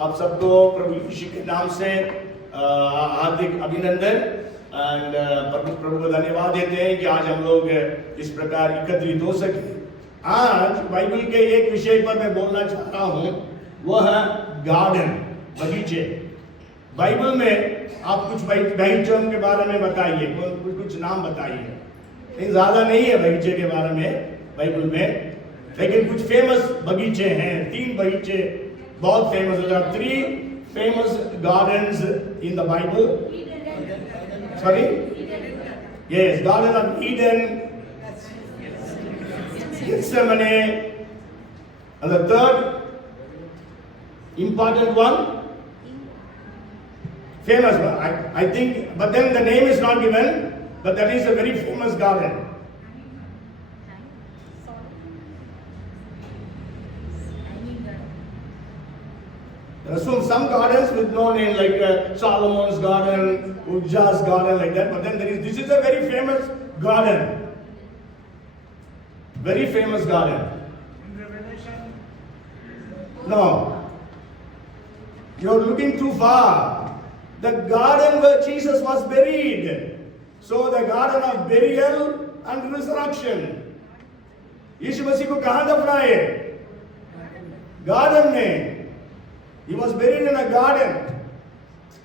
आप सबको प्रभु यीशु के नाम से हार्दिक अभिनंदन एंड प्रभु को धन्यवाद देते हैं कि आज हम लोग इस प्रकार एकत्रित हो सके। आज बाइबल के एक विषय पर मैं बोलना चाहता हूँ, वह है गार्डन, बगीचे। बाइबल में आप कुछ बगीचों के बारे में बताइए, कुछ नाम बताइए। ज्यादा नहीं है बगीचे के बारे में बाइबल में, लेकिन कुछ फेमस बगीचे हैं। 3 बगीचे बहुत फेमस है। 3 famous gardens in the Bible. Sorry? Yes, Garden of Eden, Gethsemane, and the third important one, famous one, I think, but then the name is not given, but that is a very famous garden. There are some gardens with no name, like Solomon's garden, Ujja's garden, like that. But then this is a very famous garden. Very famous garden. In Revelation? No. You're looking too far. The garden where Jesus was buried. So the garden of burial and resurrection. यीशु मसीह को कहाँ दफनाए? Garden में. He was buried in a garden.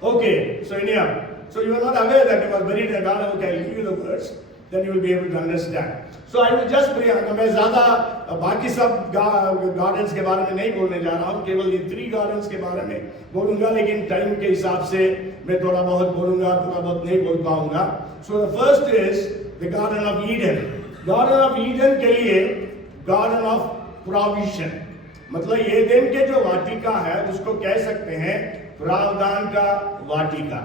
Okay, so anyhow, so you are not aware that he was buried in a garden. Okay, I'll give you the verse, then you will be able to understand. So I will just pray. मैं ज़्यादा बाकी सब gardens के बारे में नहीं बोलने जा रहा हूँ, केवल ये 3 gardens के बारे में बोलूँगा, लेकिन टाइम के हिसाब से मैं थोड़ा बहुत बोलूँगा, थोड़ा बहुत नहीं बोल पाऊँगा. So the first is the Garden of Eden. Garden of Eden के लिए Garden of Provision. मतलब एदेन के जो वाटिका है उसको कह सकते हैं प्रावधान का वाटिका,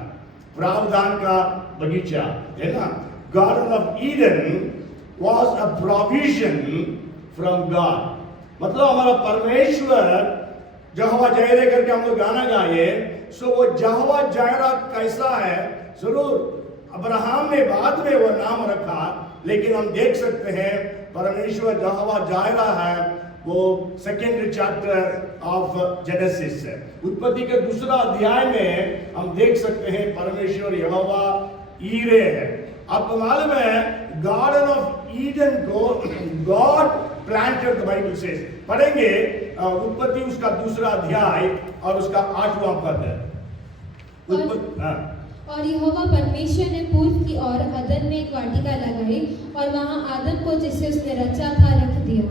प्रावधान का बगीचा, है ना. Garden of Eden was a provision from God. मतलब हमारा परमेश्वर यहोवा जायरे करके हम लोग गाना गाए. सो वो यहोवा जायरा कैसा है, जरूर अब्राहम ने बाद में वो नाम रखा, लेकिन हम देख सकते हैं परमेश्वर यहोवा जायरा है. वो 2nd चैप्टर ऑफ जेनेसिस है, उत्पत्ति के 2 अध्याय में हम देख सकते हैं परमेश्वर यहोवा ईरे है. आपको मालूम है गार्डन ऑफ ईडन को God planted, the Bible says. पढ़ेंगे उत्पत्ति उसका 2 अध्याय और उसका 8वां पद है. और यहोवा परमेश्वर ने पूर्व की ओर अदन में एक वाटिका लगाई और वहां आदम को जिसे उसने रचा था रख दिया.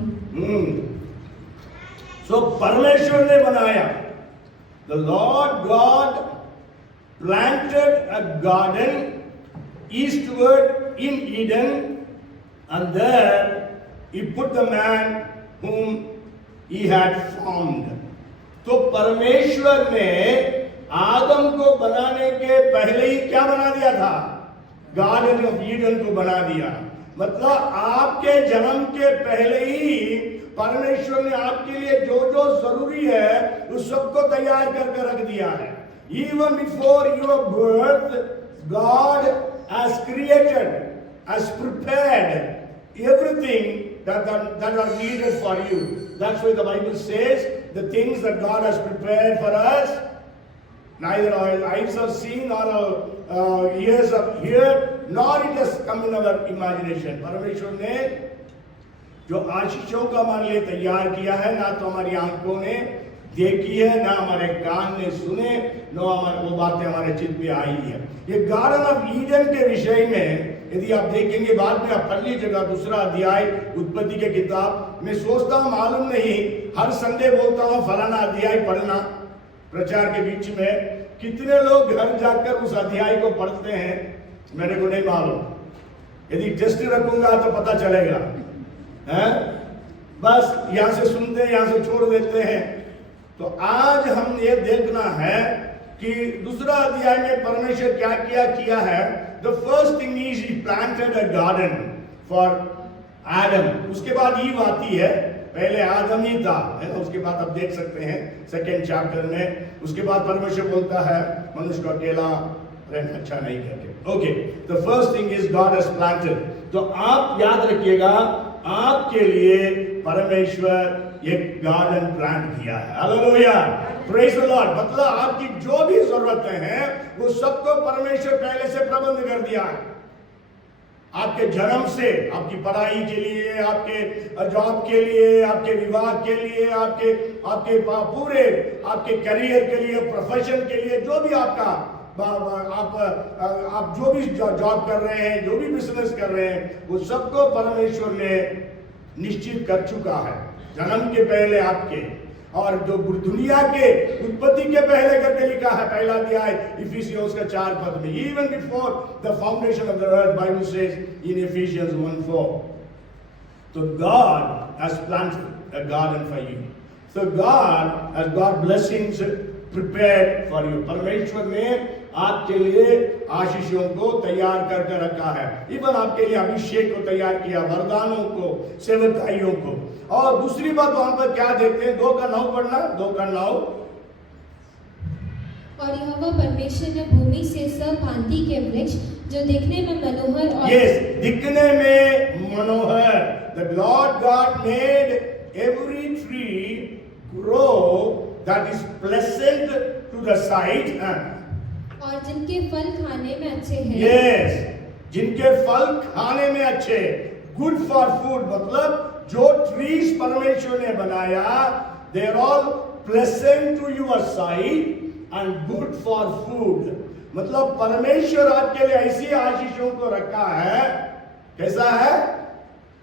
सो परमेश्वर ने बनाया. The Lord God planted a garden eastward in Eden and there he put the man whom he had formed. तो परमेश्वर ने आदम को बनाने के पहले ही क्या बना दिया था? गार्डन ऑफ ईडन को बना दिया. मतलब आपके जन्म के पहले ही परमेश्वर ने आपके लिए जो जो जरूरी है उस सबको तैयार करके रख दिया है. Even before your birth, God has created, has prepared everything that are needed for you. That's why the Bible says the things that God has prepared for us, neither our eyes have seen nor our ears have heard, nor it has come in our imagination. परमेश्वर ने जो आशीषों का हमारे लिए तैयार किया है, ना तो हमारी आंखों ने देखी है, ना हमारे कान ने सुने, ना हमारे वो बातें हमारे चित्त में आई है. ये गार्डन ऑफ ईडन के विषय में यदि आप देखेंगे, बाद में आप पढ़ लीजिएगा 2 अध्याय उत्पत्ति के किताब. मैं सोचता हूँ मालूम नहीं, हर संडे बोलता हूँ फलाना अध्याय पढ़ना प्रचार के बीच में. कितने लोग घर जाकर उस अध्याय को पढ़ते हैं मेरे को नहीं मालूम. यदि टेस्ट रखूंगा तो पता चलेगा. हैं? बस यहाँ से सुनते हैं, यहाँ से छोड़ देते हैं. तो आज हम ये देखना है कि 2 अध्याय में परमेश्वर क्या किया है. The first thing is he planted a garden for Adam. उसके बाद ईव आती है, पहले आदम ही था, है ना. उसके बाद आप देख सकते हैं 2nd चैप्टर में. उसके बाद परमेश्वर बोलता है मनुष्य को अकेला रहना अच्छा नहीं करके. Okay, the first thing is God has planted. तो आप याद रखिएगा, आपके लिए परमेश्वर एक गार्डन प्लांट किया है। Hallelujah, praise the Lord. मतलब आपकी जो भी जरूरतें हैं वो सबको परमेश्वर पहले से प्रबंध कर दिया है। आपके जन्म से, आपकी पढ़ाई के लिए, आपके जॉब के लिए, आपके विवाह के लिए, आपके पूरे आपके करियर के लिए, प्रोफेशन के लिए, जो भी आपका आप जो भी जॉब कर रहे हैं, जो भी बिजनेस कर रहे हैं, वो सबको परमेश्वर ने निश्चित कर चुका है जन्म के पहले आपके। और जो दुनिया के उत्पत्ति के पहले करके लिखा है, पहला अध्याय इफिसियंस का 4 पद में, even before the foundation of the earth, Bible says in efficiency 1:4। तो God has planted a garden for you, so God has got blessings prepared for you. परमेश्वर ने आपके लिए आशीषों को तैयार करके रखा है। इवन आपके लिए अभिषेक को तैयार किया, वरदानों को, सेवकाइयों को। और दूसरी बात वहां पर क्या देखते हैं, 2:9 पढ़ना, 2:9। और यहोवा परमेश्वर ने भूमि से सब भांति के वृक्ष जो दिखने में मनोहर और दिखने में मनोहर, the Lord God made every tree grow that is pleasant to the sight, और जिनके फल खाने में अच्छे हैं। यस, जिनके फल खाने में अच्छे, गुड फॉर फूड। मतलब जो ट्रीज परमेश्वर ने बनाया, they are all pleasant to your sight and good for food. मतलब परमेश्वर आपके लिए ऐसी आशीषों को रखा है, कैसा है,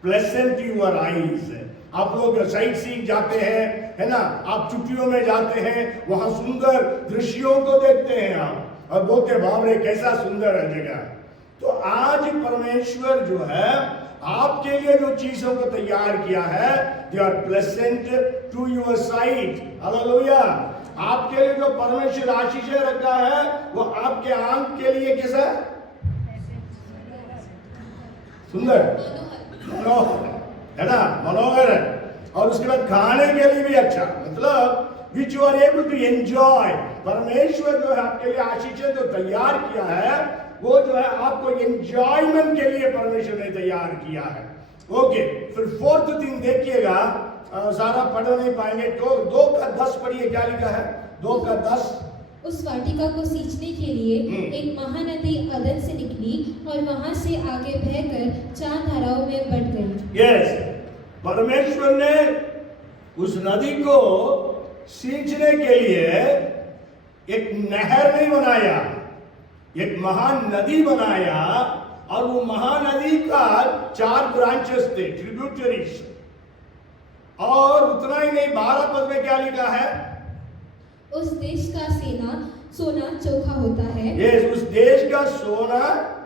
प्लेजेंट टू योर आईज। आप लोग साइट सीइंग जाते हैं, है ना, आप छुट्टियों में जाते हैं, वहां सुंदर दृश्यों को देखते हैं आप और बोलते बाप रे कैसा सुंदर है जगह। तो आज परमेश्वर जो है आपके लिए जो चीजों को तैयार किया है, they are pleasant to your sight. Hallelujah. आपके लिए जो परमेश्वर आशीषें रखा है वो आपके आंख के लिए कैसा सुंदर, मनोहर है ना, मनोहर है। और उसके बाद खाने के लिए भी अच्छा, मतलब which you are able to enjoy। परमेश्वर जो है आपके लिए आशीषें जो तैयार किया है, वो जो है आपको एंजॉयमेंट के लिए परमेश्वर ने तैयार किया है। ओके, फिर 4th थिंग देखिएगा, सारा पढ़ नहीं पाएंगे, तो 2:10 पढ़िए, क्या लिखा है, 2:10। उस वाटिका को सींचने के लिए एक महानदी अदन से निकली और वहां से आगे बहकर 4 धाराओं में बट गई। यस, परमेश्वर ने उस नदी को सींचने के लिए एक नहर नहीं बनाया, एक महान नदी बनाया। और वो महानदी का 4 ब्रांचेस थे, ट्रिब्यूटरीज। और उतना ही नहीं, 12 पद में क्या लिखा है, उस देश का सोना चोखा होता है। यस, उस देश का सोना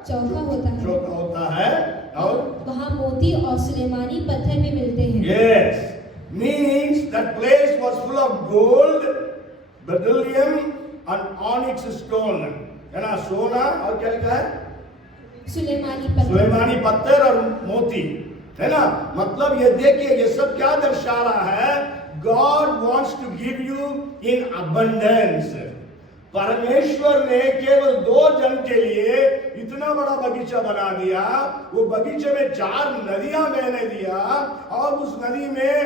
चोखा होता है और वहाँ मोती और सुलेमानी पत्थर भी मिलते हैं। Yes, means that place was full of gold, beryllium and onyx stone। है ना, सोना और क्या लिखा है, सुलेमानी पत्थर और मोती, है ना। मतलब ये देखिए, ये सब क्या दर्शा रहा है, God wants to give you in abundance। परमेश्वर ने केवल 2 जन के लिए इतना बड़ा बगीचा बना दिया, वो बगीचे में 4 नदियां बहने दिया, और उस नदी में,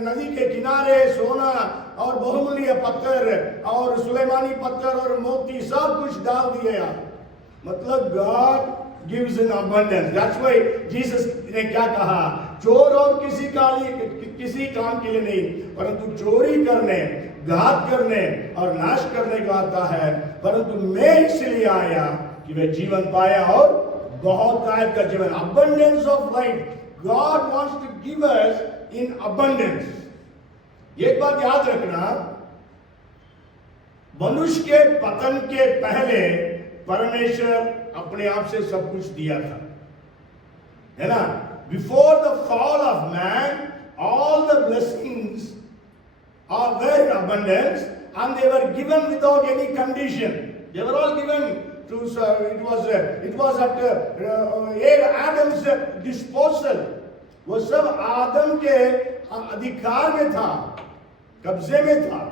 नदी के किनारे सोना और बहुमूल्य पत्थर और सुलेमानी पत्थर और मोती सब कुछ डाल दिया। मतलब God gives in abundance. That's why Jesus ने क्या कहा, चोर और किसी काम के लिए नहीं, परंतु चोरी करने, घात करने और नाश करने को आता है, परंतु मैं इसलिए आया कि वे जीवन पाया और बहुत काल का जीवन। Abundance of life God wants to give us in abundance. एक बात याद रखना, मनुष्य के पतन के पहले परमेश्वर अपने आप से सब कुछ दिया था, है ना। Before the fall of man all the blessings are there in abundance and they were given without any condition. They were all given to, it was at Adam's disposal। वो सब आदम के अधिकार में था, कब्जे में था।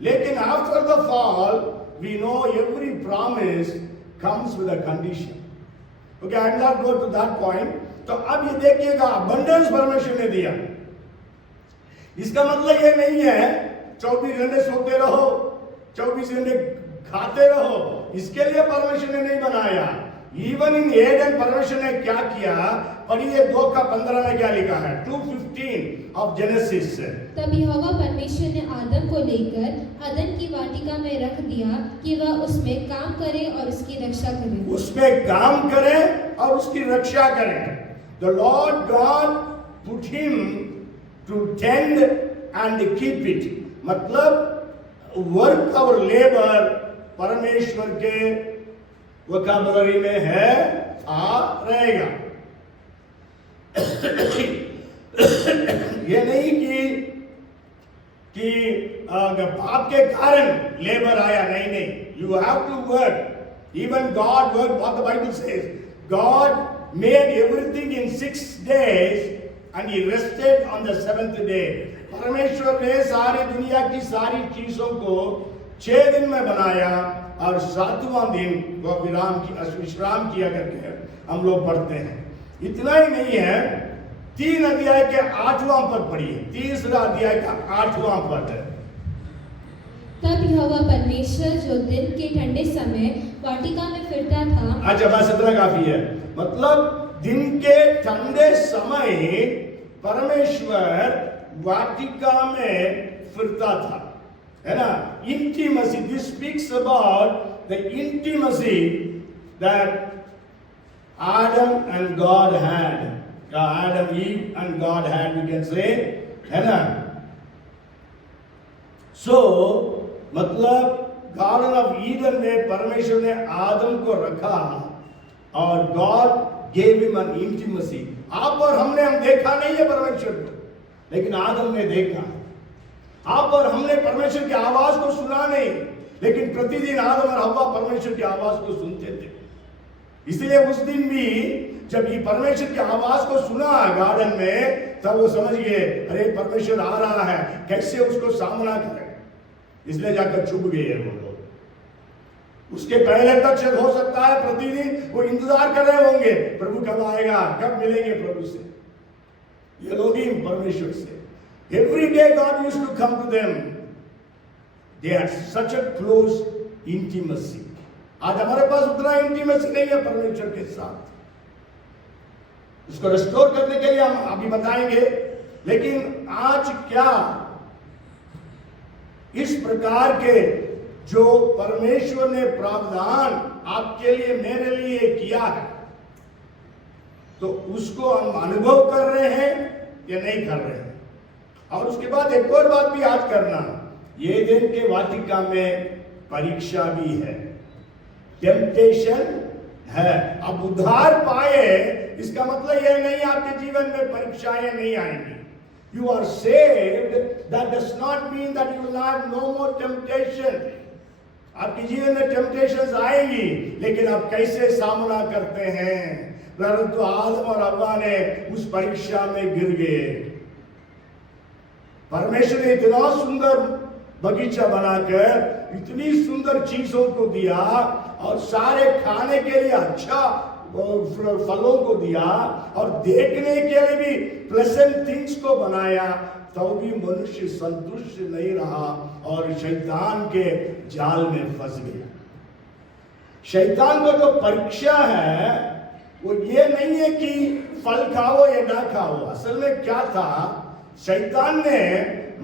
लेकिन after the fall we know every promise comes with a condition। Okay, I will not go to that point। तो अब ये देखिएगा, अबंडेंस परमेश्वर ने दिया, इसका मतलब ये नहीं है 24 घंटे सोते रहो, 24 घंटे खाते रहो, इसके लिए परमेश्वर ने नहीं बनाया। इवन इन एडन परमेश्वर ने क्या किया, पढ़िए 2:15 में क्या लिखा है, 2:15 ऑफ जेनेसिस। तब यहोवा परमेश्वर ने आदम को लेकर अदन की वाटिका में रख दिया कि वह उसमें काम करे और उसकी रक्षा करे। उसमें काम करें और उसकी रक्षा करें। The Lord God put him to tend and keep it, मतलब वर्क और लेबर परमेश्वर के वोकैबुलरी में है, रहेगा। ये नहीं कि पाप के कारण लेबर आया, नहीं, you have to work. Even God worked, what the Bible says, God made everything in 6 days and he rested on the 7th day. परमेश्वर ने सारी दुनिया की सारी चीजों को 6 दिन में बनाया और 7वां दिन वो विश्राम किया करके हम लोग पढ़ते हैं। इतना ही नहीं है, 3 अध्याय के 8वां पद पढ़िए, 3रा अध्याय का 8वां पद है। तब यहोवा परमेश्वर जो दिन के ठंडे समय वाटिका में फिरता था। अच्छा, बस इतना काफी है। मतलब दिन के ठंडे समय परमेश्वर वाटिका में फिरता था, है ना। Intimacy, this speaks about the intimacy that Adam and God had, Adam, Eve and God had, we can say, है ना। So मतलब गार्डन ऑफ ईडन में परमेश्वर ने आदम को रखा और God gave him an intimacy। आप और हमने देखा नहीं है परमेश्वर को, लेकिन आदम ने देखा। आप और हमने परमेश्वर की आवाज को सुना नहीं, लेकिन प्रतिदिन आदम और हव्वा परमेश्वर की आवाज को सुनते थे। इसलिए उस दिन भी जब ये परमेश्वर की आवाज को सुना गार्डन में, तब वो समझ गए अरे परमेश्वर आ रहा है, कैसे उसको सामना करें, इसलिए जाकर छुप गए वो लोग। उसके पहले तक शायद हो सकता है प्रतिदिन वो इंतजार कर रहे होंगे, प्रभु कब आएगा, कब मिलेंगे प्रभु से। ये लोग ही परमेश्वर से every day God used to come to them, they had such a close intimacy. आज हमारे पास उतना इंटीमेसी नहीं है परमेश्वर के साथ, उसको रिस्टोर करने के लिए हम अभी बताएंगे। लेकिन आज क्या इस प्रकार के जो परमेश्वर ने प्रावधान आपके लिए मेरे लिए किया है, तो उसको हम अनुभव कर रहे हैं या नहीं कर रहे हैं। और उसके बाद एक और बात भी याद करना, ये दिन के वाटिका में परीक्षा भी है, टेम्पटेशन है। अब उद्धार पाए इसका मतलब यह नहीं आपके जीवन में परीक्षाएं नहीं आएंगी। You are saved, that does not mean that you will have no more temptation। आपके जीवन में टेम्पटेशंस आएंगी, लेकिन आप कैसे सामना करते हैं। परंतु आदम और हव्वा ने उस परीक्षा में गिर गए। परमेश्वर ने इतना सुंदर बगीचा बनाकर इतनी सुंदर चीजों को दिया और सारे खाने के लिए अच्छा फलों को दिया और देखने के लिए भी प्लेजेंट थिंग्स को बनाया, तो भी मनुष्य संतुष्ट नहीं रहा और शैतान के जाल में फंस गया। शैतान को जो परीक्षा है वो ये नहीं है कि फल खाओ या ना खाओ। असल में क्या था, शैतान ने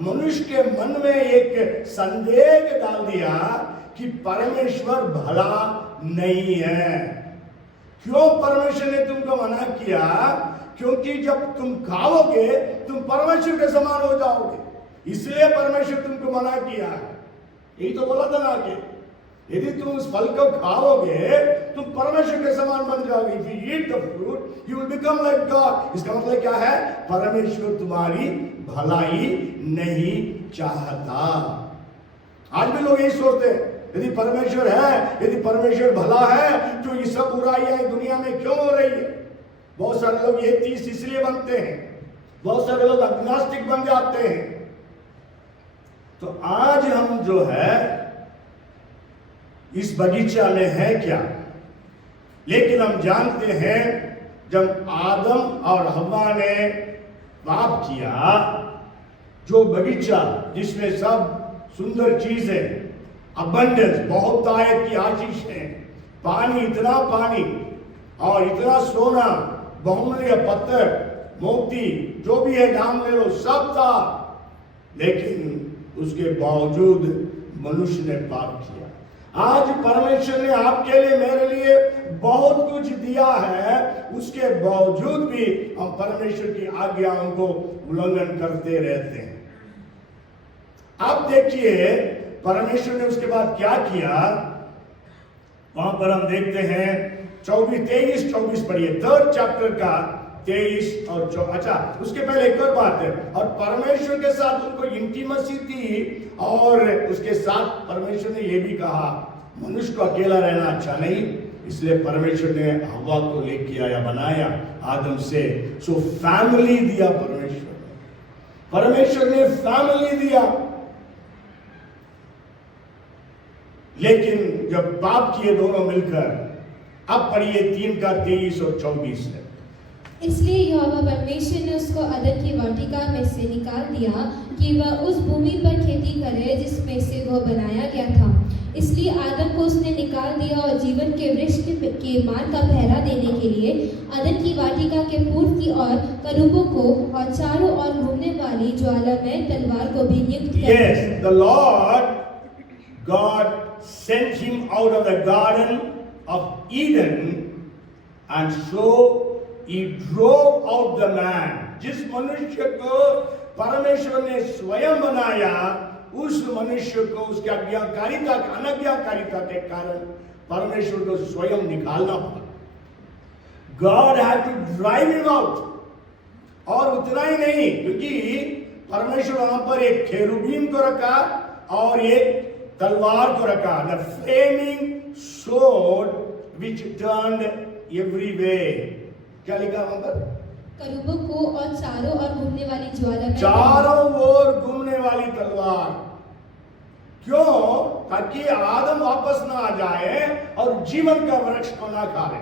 मनुष्य के मन में एक संदेह डाल दिया कि परमेश्वर भला नहीं है। क्यों परमेश्वर ने तुमको मना किया? क्योंकि जब तुम खाओगे तुम परमेश्वर के समान हो जाओगे, इसलिए परमेश्वर तुमको मना किया है। यही तो बोला था ना कि यदि तुम उस फल को खाओगे तुम परमेश्वर के समान बन जाओगे। If you eat the fruit, you will become like God। इसका मतलब क्या है? परमेश्वर तुम्हारी भलाई नहीं चाहता। आज भी लोग यही सोचते हैं, यदि परमेश्वर है, यदि परमेश्वर भला है, तो ये सब बुराइयां दुनिया में क्यों हो रही है? बहुत सारे लोग ये चीज इसलिए बनते हैं, बहुत सारे लोग अग्नास्टिक बन जाते हैं। तो आज हम जो है इस बगीचा में है क्या, लेकिन हम जानते हैं जब आदम और हव्वा ने पाप किया जो बगीचा जिसमें सब सुंदर चीज है, अबंडेंस, बहुतायत की आशीष है, पानी, इतना पानी और इतना सोना, बहुमूल्य पत्थर, मोती, जो भी है नाम ले लो, सब था। लेकिन उसके बावजूद मनुष्य ने पाप किया। आज परमेश्वर ने आपके लिए, मेरे लिए बहुत कुछ दिया है, उसके बावजूद भी हम परमेश्वर की आज्ञाओं को उल्लंघन करते रहते हैं। आप देखिए परमेश्वर ने उसके बाद क्या किया, वहां पर हम देखते हैं 23-24 पढ़िए, 3rd चैप्टर का 23 और 24। अच्छा, उसके पहले एक और बात है, और परमेश्वर के साथ उनको इंटीमेसी थी, और उसके साथ परमेश्वर ने यह भी कहा मनुष्य को अकेला रहना अच्छा नहीं, इसलिए परमेश्वर ने हवा को लेके आया, बनाया आदम से। सो फैमिली दिया परमेश्वर ने फैमिली दिया। लेकिन जब पाप किए दोनों मिलकर, अब पढ़िए 3 का 23 और 24 है। इसलिए यहोवा परमेश्वर ने उसको अदन की वाटिका में से निकाल दिया कि वह उस भूमि पर खेती करे जिसमें से वह बनाया गया था। इसलिए आदम को उसने निकाल दिया और जीवन के वृक्ष के मार्ग का पहरा देने के लिए अदन की वाटिका के पूर्व की ओर करूबों को और चारों ओर घूमने वाली ज्वालामय तलवार को भी नियुक्त कर दिया। Yes, the Lord God sent him out of the garden of Eden, and so he drove out the man. जिस मनुष्य को परमेश्वर ने स्वयं बनाया, उस मनुष्य को उसकी अनज्ञाकारिता के कारण परमेश्वर को स्वयं निकालना पड़ा। God had to drive him out। और उतना ही नहीं, क्योंकि परमेश्वर वहां पर एक खेरुबीम को रखा और एक तलवार को रखा, the flaming sword which turned every way। क्या लिखा वहां पर? करूबों को और चारों ओर घूमने वाली ज्वाला में, चारों ओर घूमने वाली तलवार। क्यों? ताकि आदम वापस ना आ जाए और जीवन का वृक्ष को ना खा ले।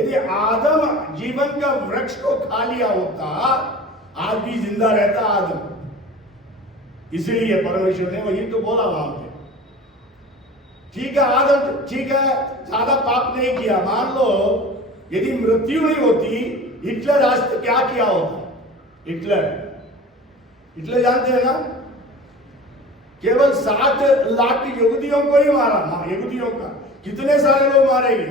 यदि आदम जीवन का वृक्ष को खा लिया होता, आज भी जिंदा रहता आदम। इसलिए परमेश्वर ने वही तो बोला वहां पे, ठीक है आदम, ठीक है ज्यादा पाप नहीं किया, मान लो यदि मृत्यु नहीं होती, हिटलर आज तक क्या किया होता? हिटलर जानते हैं ना, केवल 7 लाख यहूदियों को ही मारा। यहूदियों का कितने सारे लोग मारेंगे,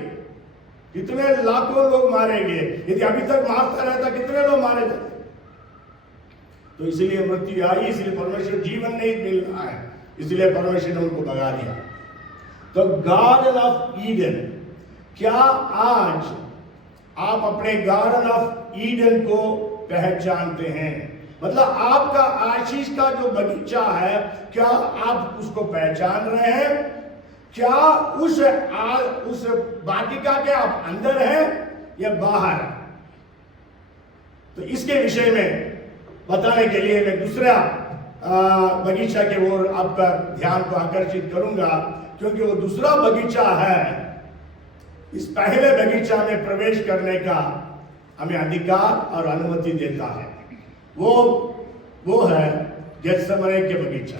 कितने लाखों लोग मारेंगे। यदि अभी तक मारता रहता, कितने लोग मारे जाते? तो इसलिए मृत्यु आई, इसलिए परमेश्वर जीवन नहीं मिल रहा है, इसलिए परमेश्वर ने उनको भगा दिया। तो गार्डन ऑफ ईडन, क्या आज आप अपने गार्डन ऑफ ईडन को पहचानते हैं? मतलब आपका आशीष का जो बगीचा है, क्या आप उसको पहचान रहे हैं? क्या उस वाटिका के आप अंदर हैं या बाहर? तो इसके विषय में बताने के लिए मैं दूसरा बगीचा के ओर आपका ध्यान को आकर्षित करूंगा, क्योंकि वो दूसरा बगीचा है, इस पहले बगीचा में प्रवेश करने का हमें अधिकार और अनुमति देता है। वो है गेत्सेमने के बगीचा।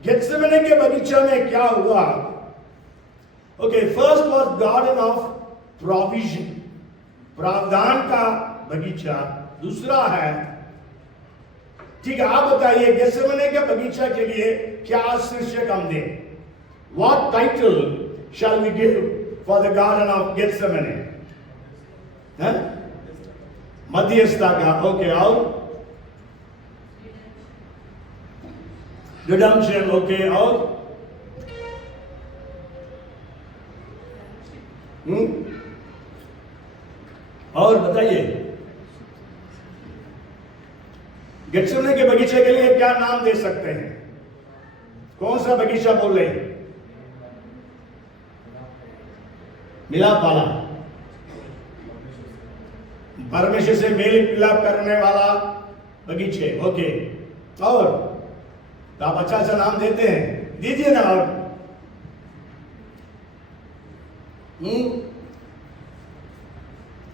गेत्सेमने के बगीचा में क्या हुआ? Okay, first was garden of provision, प्रावधान का बगीचा। दूसरा है, ठीक है, आप बताइए गेत्सेमने के बगीचा के लिए क्या शीर्षक हम दें? What title shall we give for the garden of Gethsemane? मध्यस्थता का, ओके, और रिडेम्पशन, ओके, और बताइए गेत्सेमने के बगीचे के लिए क्या नाम दे सकते हैं? कौन सा बगीचा बोल रहे हैं? मिलाप वाला, परमेश्वर से मेल मिलाप करने वाला बगीचे, ओके। और तो आप अच्छा सा नाम देते हैं, दीजिए ना। और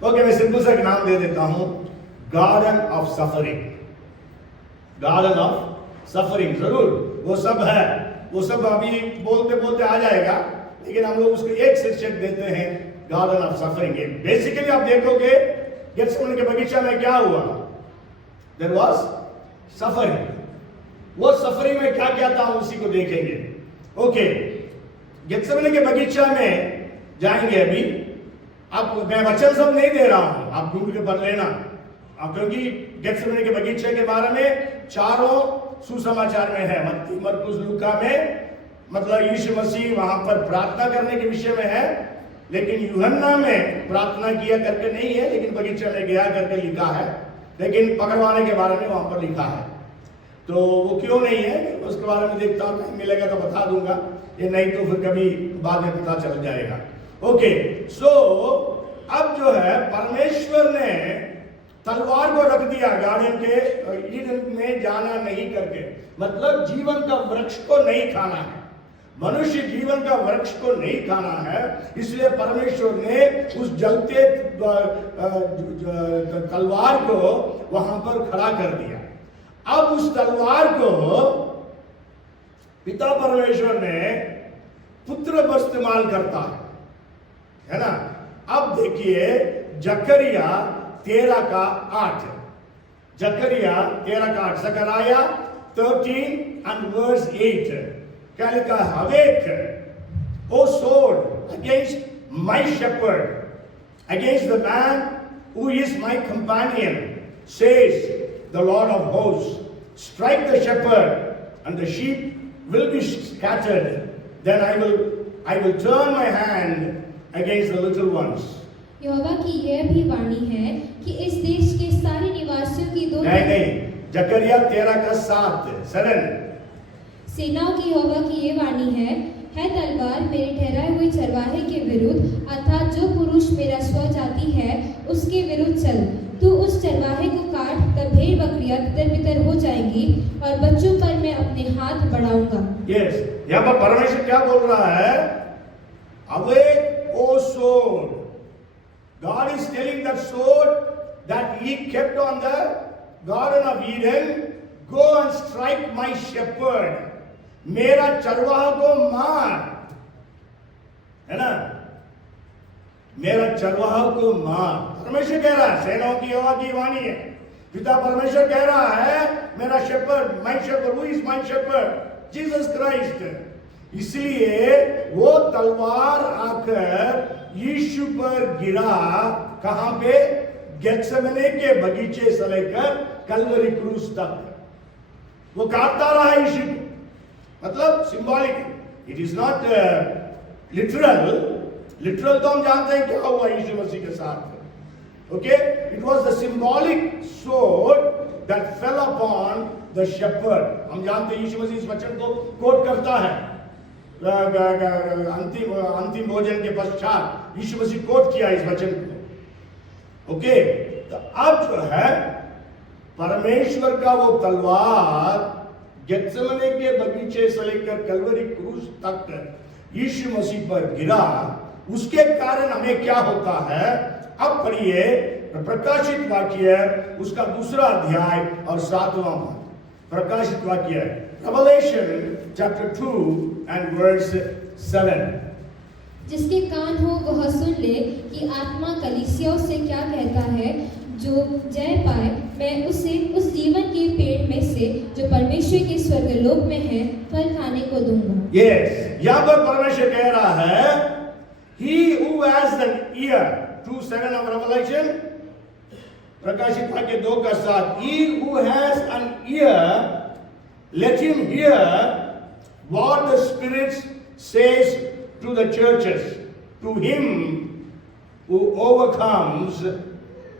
ओके, मैं सिंपल सा नाम दे देता हूं, garden of suffering. Garden of suffering, जरूर वो सब है, वो सब अभी बोलते बोलते आ जाएगा, लेकिन हम लोग उसको एक शीर्षक देते हैं, गार्डन ऑफ सफरिंग। बेसिकली आप देखोगे गेत्सेमनी के बगीचा में क्या हुआ, देयर वाज सफरिंग। वो सफरिंग में क्या क्या था उसी को देखेंगे। ओके, गेत्सेमनी के बगीचा में जाएंगे अभी। अब मैं वचन सब नहीं दे रहा हूं, आप ढूंढ के पढ़ लेना, क्योंकि गेत्सेमनी के बगीचे के बारे में चारों सुसमाचार में है, मत्ती, मरकुस, लूका में, मतलब यीशु मसीह वहां पर प्रार्थना करने के विषय में है, लेकिन यूहन्ना में प्रार्थना किया करके नहीं है, लेकिन बगीचे में गया करके लिखा है, लेकिन पकड़वाने के बारे में वहां पर लिखा है। तो वो क्यों नहीं है उसके बारे में देखता हूं, टाइम मिलेगा तो बता दूंगा, ये नहीं तो फिर कभी बाद में पता चल जाएगा। ओके, सो अब जो है परमेश्वर ने तलवार को रख दिया गार्डन के ईडन में जाना नहीं करके, मतलब जीवन का वृक्ष को नहीं खाना है, मनुष्य जीवन का वृक्ष को नहीं खाना है, इसलिए परमेश्वर ने उस जलते तलवार को वहां पर खड़ा कर दिया। अब उस तलवार को पिता परमेश्वर ने पुत्र पर इस्तेमाल करता है ना। अब देखिए जकरिया 13:8, जकरिया 13:8, जकरिया 13:8 क्या लिखा है, awake O sword against my shepherd, against the man who is my companion, says the Lord of hosts, strike the shepherd and the sheep will be scattered, then I will turn my hand against the little ones। यहोवा की यह भी वाणी है कि इस देश के सारे निवासियों की दो नहीं, जकरिया 13:7 7, सेनाओं की यहोवा की यह वाणी है तलवार मेरे ठहराए हुए चरवाहे के विरुद्ध, अर्थात जो पुरुष मेरा स्वजाति है उसके विरुद्ध चल, तू उस चरवाहे को काट, तब भेड़ बकरियां तितर-बितर हो जाएंगी और बच्चों पर मैं अपने हाथ बढ़ाऊंगा। यस, यहाँ पर परमेश्वर क्या बोल रहा है, awake O sword, God is telling that sword that he kept on the Garden of Eden, go and strike my shepherd, मेरा चरवाहा को मार, है ना, मेरा चरवाहा को मार। परमेश्वर कह रहा है, सेनाओं की यहोवा की वाणी है, पिता परमेश्वर कह रहा है मेरा shepherd, my shepherd, who is my shepherd, Jesus Christ. इसलिए वो तलवार आकर यीशु पर गिरा, कहां पे, गेत्सेमनी के बगीचे से लेकर कलवरी क्रूस तक वो काटता रहा यीशु को, मतलब symbolic, it is not literal तो हम जानते हैं क्या हुआ यीशु मसीह के साथ। Okay, it was the symbolic sword that fell upon the shepherd. हम जानते हैं यीशु मसीह इस वचन को कोट करता है अंतिम भोजन के पश्चात, यीशु मसीह कोट किया इस वचन को। ओके, तो अब जो है परमेश्वर का वो तलवार गेत्सेमनी के बगीचे से लेकर कलवरी क्रूस तक यीशु मसीह पर गिरा, उसके कारण हमें क्या होता है। अब पढ़िए प्रकाशित वाक्य उसका 2 अध्याय और 7वां पद। प्रकाशित वाक्य रेवलेशन चैप्टर 2 एंड वर्स 7। जिसके कान हो वह सुन ले कि आत्मा कलीसियाओं से क्या कहता है, जो जय पाए मैं उसे उस जीवन के पेड़ में से जो परमेश्वर के स्वर्गलोक में है फल खाने को दूंगा। यस, यहाँ पर परमेश्वर कह रहा है, he who has an ear, 2:7 of Revelation, प्रकाशित वाक्य 2:7, he who has an ear let him hear what the Spirit says to the churches. To him who overcomes,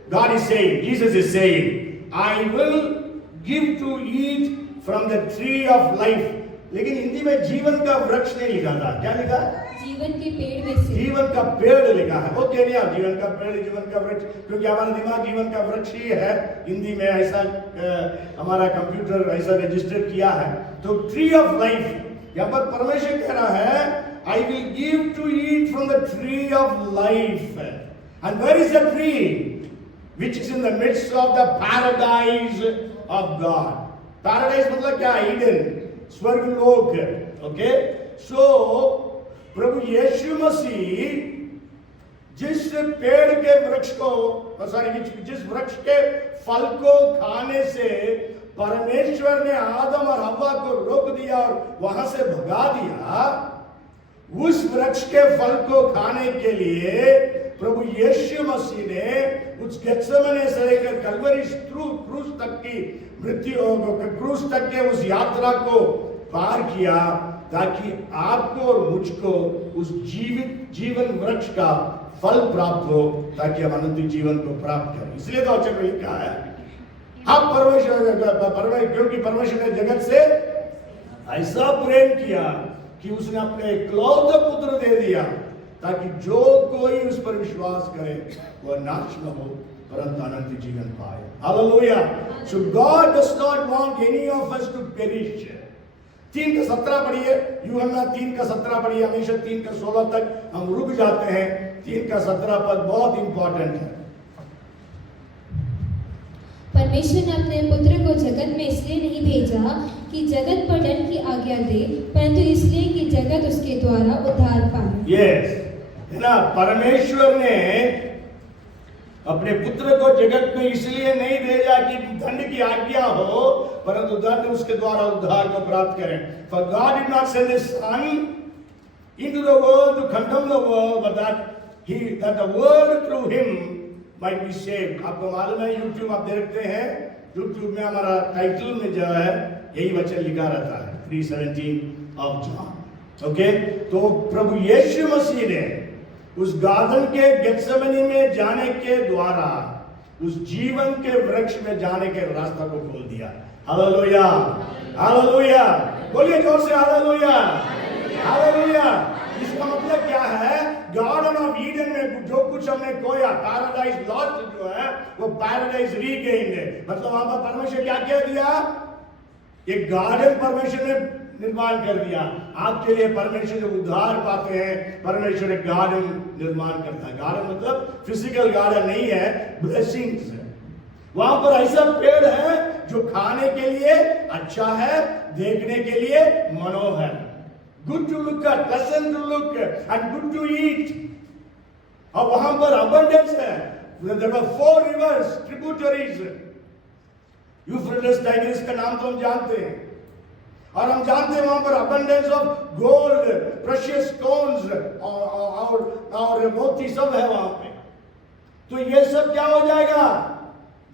God is saying, Jesus is saying, I will give to eat from the tree of life। लेकिन हिंदी में जीवन का वृक्ष नहीं लिखा था, क्या लिखा? जीवन के पेड़ में से। जीवन का पेड़ लिखा है, वो कह नहीं आप जीवन का पेड़, जीवन का वृक्ष, क्योंकि हमारा दिमाग जीवन का वृक्ष ही है, हिंदी में ऐसा हमारा कंप्यूटर ऐसा रजिस्टर किया है। तो ट्री ऑफ लाइफ, यहाँ पर परमेश्वर कह रहा है, I will give to eat from the tree of life। And where is the tree? Which is in the midst of the paradise of God। Paradise मतलब क्या? ईडन, स्वर्ग लोक। ओके, सो प्रभु यीशु मसीह जिस पेड़ के वृक्ष को जिस वृक्ष के फल को खाने से परमेश्वर ने आदम और हव्वा को रोक दिया और वहां से भगा दिया, उस वृक्ष के फल को खाने के लिए प्रभु यीशु मसीह ने उस गेत्सेमने से लेकर कलवरी क्रूस तक की क्रूस तक के उस यात्रा को पार किया, ताकि आपको और मुझको उस जीवन वृक्ष का फल प्राप्त हो, ताकि हम अनंत जीवन को प्राप्त करें। इसलिए तो वचन में लिखा है, आप परमेश्वर क्योंकि परमेश्वर ने जगत से ऐसा प्रेम किया कि उसने अपने इकलौते पुत्र दे दिया, ताकि जो कोई उस पर विश्वास करे वह नाश न हो परंतु अनंत जीवन पाए। Hallelujah. So God does not want any of us to perish. 3:17 पढ़िए, यूहन्ना 3:17 पढ़िए। हमेशा 3:16 तक हम रुक जाते हैं। 3:17 पद बहुत इंपॉर्टेंट है। परमेश्वर ने अपने पुत्र को जगत में इसलिए नहीं भेजा कि जगत पर दंड की आज्ञा दे, परंतु इसलिए कि जगत उसके द्वारा उद्धार पाए। यस, है ना। परमेश्वर ने अपने पुत्र को जगत में इसलिए नहीं भेजा कि दंड की आज्ञा हो, परंतु दंड उसके द्वारा उद्धार को प्राप्त करें। For God did not send His Son into the world to condemn the world, but that the world through Him might be saved. आपको मालूम है, YouTube आप देखते हैं, YouTube में हमारा टाइटल में जो है यही वचन लिखा रहता है, 3:17 of John। ओके, तो प्रभु यीशु मसीह ने उस गार्डन के गेत्सेमनी में जाने के द्वारा उस जीवन के वृक्ष में जाने के रास्ता को खोल दिया। हालेलुया, हालेलुया, बोलिए जोर से हालेलुया, हालेलुया। इसका मतलब क्या है? गार्डन ऑफ ईडन में जो कुछ हमने खोया, पैराडाइज लॉस्ट जो है, वो पैराडाइज रीगेन्ड है। मतलब वहां पर परमेश्वर क्या कह दिया? एक गार्डन परमेश्वर ने निर्माण कर दिया आपके लिए। परमेश्वर जब उद्धार पाते हैं, परमेश्वर एक गार्डन निर्माण करता है। गार्डन मतलब फिजिकल गार्डन नहीं है, ब्लेसिंग्स है। वहां पर ऐसा पेड़ है जो खाने के लिए अच्छा है, देखने के लिए मनोहर, good to look at, pleasant to look and good to eat. और वहां पर अबंडेंस है। There were 4 rivers, tributaries. Euphrates, Tigris का नाम तो हम जानते हैं, और हम जानते हैं वहां पर abundance of gold, precious stones और मोती सब है वहां पे। तो ये सब क्या हो जाएगा?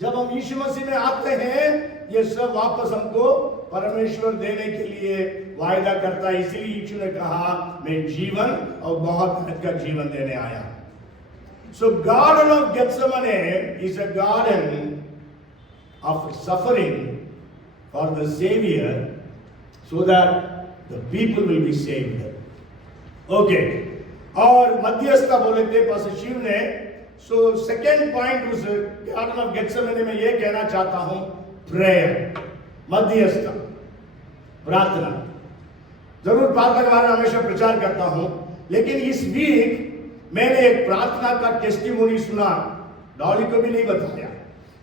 जब हम यीशु मसीह में आते हैं, ये सब वापस हमको परमेश्वर देने के लिए वायदा करता है। इसीलिए यीशु ने कहा, मैं जीवन और बहुत मेहनत का जीवन देने आया। So garden of Gethsemane is a garden of suffering for the Savior, so that the people will be saved. Okay, और मध्यस्थता बोले थे पास्टर शिव ने। सो सेकेंड पॉइंट उस गार्डन ऑफ गेत्सेमने में ये कहना चाहता हूं, प्रेयर, मध्यस्थता, प्रार्थना। जरूर प्रार्थना के बारे में हमेशा प्रचार करता हूं, लेकिन इस वीक मैंने एक प्रार्थना का टेस्टिमोनी सुना। डॉली को भी नहीं बताया,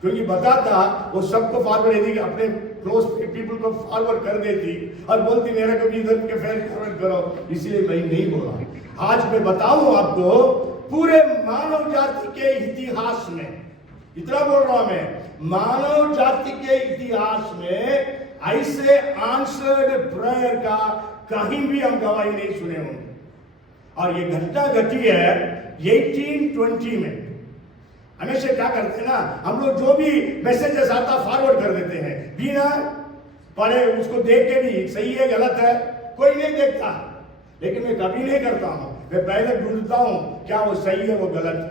क्योंकि बताता वो सबको फॉरवर्ड यदि अपने क्लोज पीपल को फॉरवर्ड कर देती और बोलती मेरे को भी इधर के फॉरवर्ड करो, इसलिए मैं नहीं बोला। आज मैं बताऊं आपको, पूरे मानव जाति के इतिहास में, इतना बोल रहा हूं मैं, मानव जाति के इतिहास में ऐसे आंसर्ड प्रेयर का कहीं भी हम गवाही नहीं सुने होंगे। और ये घटना घटी है 1820 में। हमेशा क्या करते हैं ना, हम लोग जो भी मैसेजेस आता फॉरवर्ड कर देते हैं, बिना पढ़े, उसको देख के भी सही है गलत है कोई नहीं देखता। लेकिन मैं कभी नहीं करता हूं, मैं पहले ढूंढता हूं क्या वो सही है वो गलत है।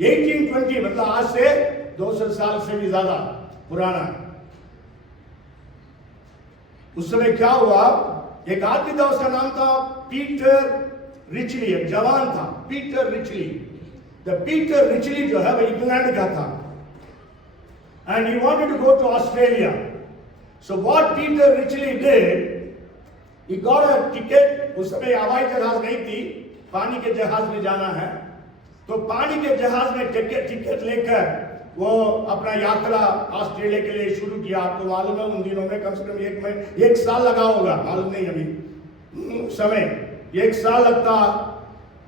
1820 मतलब आज से 200 साल से भी ज्यादा पुराना। उस समय क्या हुआ, एक आदमी था, उसका नाम था पीटर रिचली, एक जवान था पीटर रिचली। पीटर रिचली जो है वो इंग्लैंड का था, and he wanted to go to Australia. So what Peter Ritchie did, he got a ticket. उस समय हवाई जहाज नहीं थी, पानी के जहाज में जाना है, तो पानी के जहाज में टिकट लेकर वो अपना यात्रा ऑस्ट्रेलिया के लिए शुरू किया। आपको मालूम है उन दिनों में कम से कम एक साल लगा होगा, मालूम नहीं अभी समय, 1 साल लगता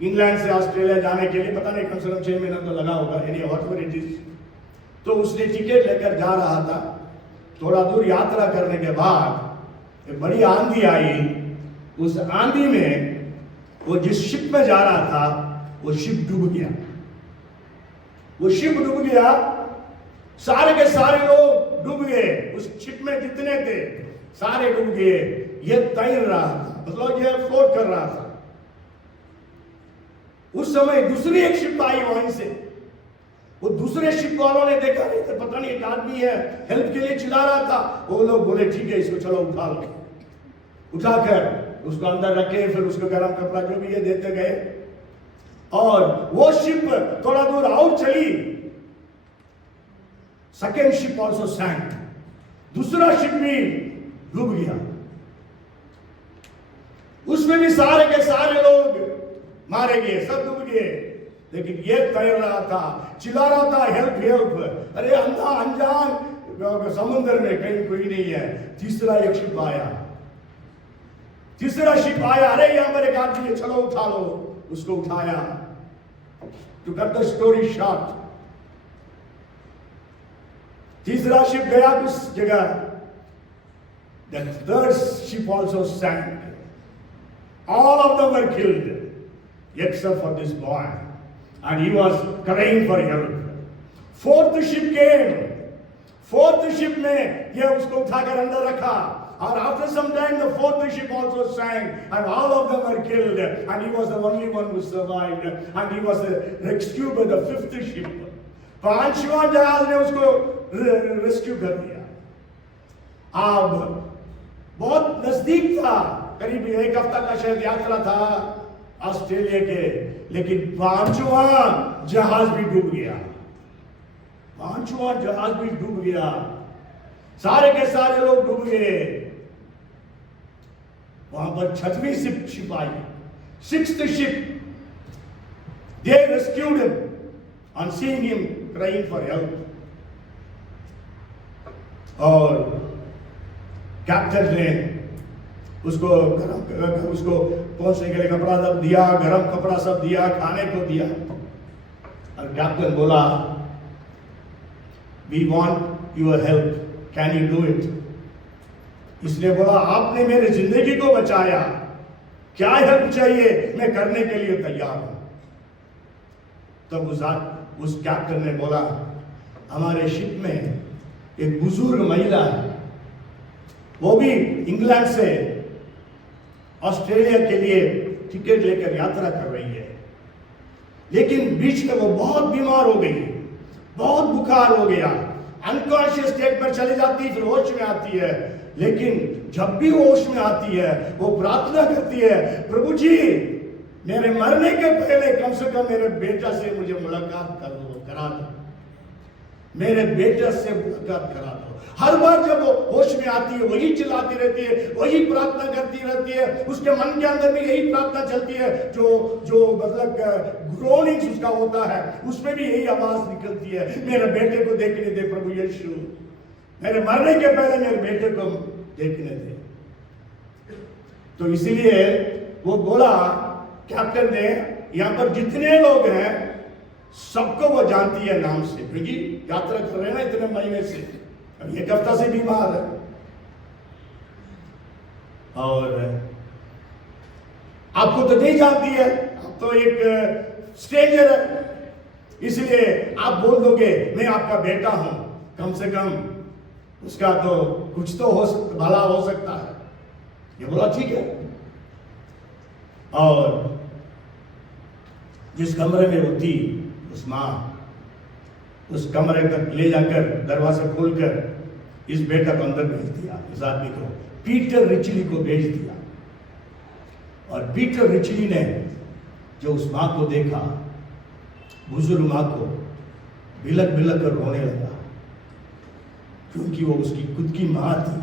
इंग्लैंड से ऑस्ट्रेलिया जाने के लिए, पता नहीं कम से कम 6 महीना तो लगा होगा, यानी ऑथोरिटीज। तो उसने टिकट लेकर जा रहा था। थोड़ा दूर यात्रा करने के बाद एक बड़ी आंधी आई। उस आंधी में वो जिस शिप में जा रहा था वो शिप डूब गया। वो शिप डूब गया, सारे के सारे लोग डूब गए। उस शिप में जितने थे सारे डूब गए। ये तैर रहा था, मतलब ये फ्लोट कर रहा था। उस समय दूसरी एक शिप आई वहीं से। वो दूसरे शिप वालों ने देखा नहीं तो पता नहीं एक आदमी है, हेल्प के लिए चिल्ला रहा था। वो लोग बोले ठीक है इसको चलो उठा लो। उठाकर उसको अंदर रखे, फिर उसको गर्म कपड़ा जो भी ये देते गए। और वो शिप थोड़ा दूर और चली। सेकेंड शिप ऑल्सो सैंक, दूसरा शिप भी डूब गया। उसमें भी सारे के सारे लोग मारे गए, सब डूब गए। लेकिन ये तैर रहा था, चिल्ला रहा था हेल्प हेल्प। अरे अंधा अनजान समुद्र में कहीं कोई नहीं है। तीसरा एक शिप आया, तीसरा शिप आया। अरे यहां पर एक आदमी है, चलो उठा लो। उसको उठाया। To cut the story short, तीसरा शिप गया उस जगह। The third ship also sank. All of them were killed except for this boy, and he was crying for help. Fourth ship came. Fourth ship में ये उसको उठाकर अंदर रखा। और after some time the fourth ship also sank, and all of them were killed, and he was the only one who survived, and he was rescued by the fifth ship. पांचवा जहाज ने उसको रेस्क्यू कर दिया। अब बहुत नजदीक था, करीब 1 हफ्ता का शायद यात्रा था ऑस्ट्रेलिया के, लेकिन पांचवा जहाज भी डूब गया। पांचवा जहाज भी डूब गया, सारे के सारे लोग डूब गए। वहां पर 6वीं शिप आई, 6th ship. They rescued him on seeing him crying for help. और कैप्टन ने उसको उसको पहुंचने के लिए कपड़ा सब दिया, गरम कपड़ा सब दिया, खाने को दिया। और कैप्टन बोला, We want your help. Can you do it? इसने बोला, आपने मेरी जिंदगी को बचाया, क्या हेल्प चाहिए, मैं करने के लिए तैयार हूं। तब उस कैप्टन ने बोला, हमारे शिप में एक बुजुर्ग महिला है, वो भी इंग्लैंड से ऑस्ट्रेलिया के लिए टिकट लेकर यात्रा कर रही है। लेकिन बीच में वो बहुत बीमार हो गई, बहुत बुखार हो गया, अनकॉन्शियस स्टेट में चली जाती, फिर होश में आती है। लेकिन जब भी होश में आती है वो प्रार्थना करती है, प्रभु जी मेरे मरने के पहले कम से कम मेरे बेटा से मुझे मुलाकात करा दो, मेरे बेटा से मुलाकात करा दो। हर बार जब वो होश में आती है वही चिल्लाती रहती है, वही प्रार्थना करती रहती है। उसके मन के अंदर भी यही प्रार्थना चलती है, जो मतलब ग्रोनिंग्स उसका होता है, उसमें भी यही आवाज निकलती है, मेरे बेटे को देखने दे प्रभु यीशु, मेरे मरने के पहले मेरे बेटे को देखने दे। तो इसीलिए वो बोला, कैप्टन ने, यहां पर जितने लोग हैं सबको वो जानती है नाम से, क्योंकि यात्रा कर रहे हैं ना इतने महीने से, अब 1 हफ्ता से बीमार है। और आपको तो नहीं जानती है, आप तो एक स्ट्रेंजर है, इसलिए आप बोल दोगे मैं आपका बेटा हूं, कम से कम उसका तो कुछ तो भला हो सकता है। ये बोला ठीक है। और जिस कमरे में वो थी उस मां, उस कमरे तक ले जाकर दरवाजा खोलकर इस बेटा को अंदर भेज दिया, इस आदमी को, पीटर रिचली को भेज दिया। और पीटर रिचली ने जो उस मां को देखा, बुजुर्ग मां को, बिलक बिलक कर रोने लगा, क्योंकि वो उसकी खुद की मां थी।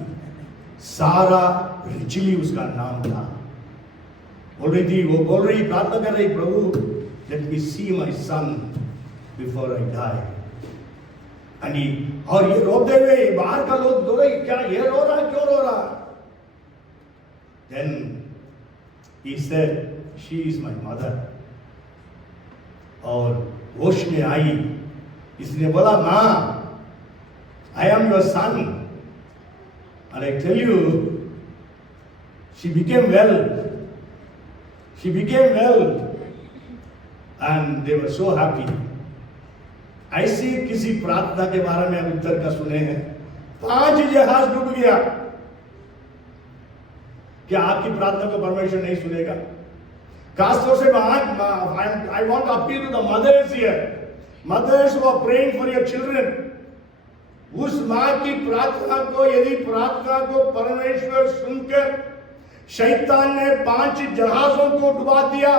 सारा रिचली उसका नाम था। बोल रही थी, वो बोल रही, प्रार्थना कर रही, प्रभु let me see my son before I die. और ये रोते हुए बाहर का लोग दो रहे, क्या ये रो रहा, क्यों रो रहा? Then he said, she is my mother. और होश में आई, इसने बोला, माँ, I am your son. And I tell you, she became well. She became well. And they were so happy. ऐसी किसी प्रार्थना के बारे में हम उत्तर का सुने हैं, 5 जहाज डूब गया। क्या आपकी प्रार्थना को परमेश्वर नहीं सुनेगा? खासतौर से I want to appeal to the mothers here. Mothers who are praying for your children. उस माँ की प्रार्थना को, यदि प्रार्थना को परमेश्वर सुनकर शैतान ने 5 जहाजों को डुबा दिया,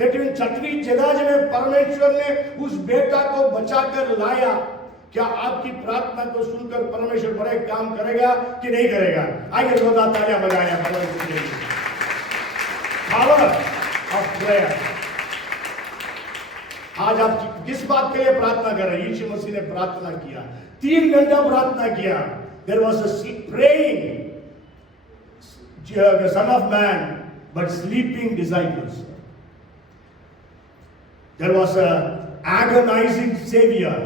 लेकिन छठवीं जहाज में परमेश्वर ने उस बेटा को बचाकर लाया, क्या आपकी प्रार्थना को सुनकर परमेश्वर बड़े काम करेगा कि नहीं करेगा? आइए जोरदार तालियां बजाएं परमेश्वर के लिए। Power of prayer. आज आप किस बात के लिए प्रार्थना कर रहे हैं? यीशु मसीह ने प्रार्थना किया, 3 घंटा प्रार्थना किया। There was a praying Son of Man, but sleeping disciples. There was a agonizing Savior,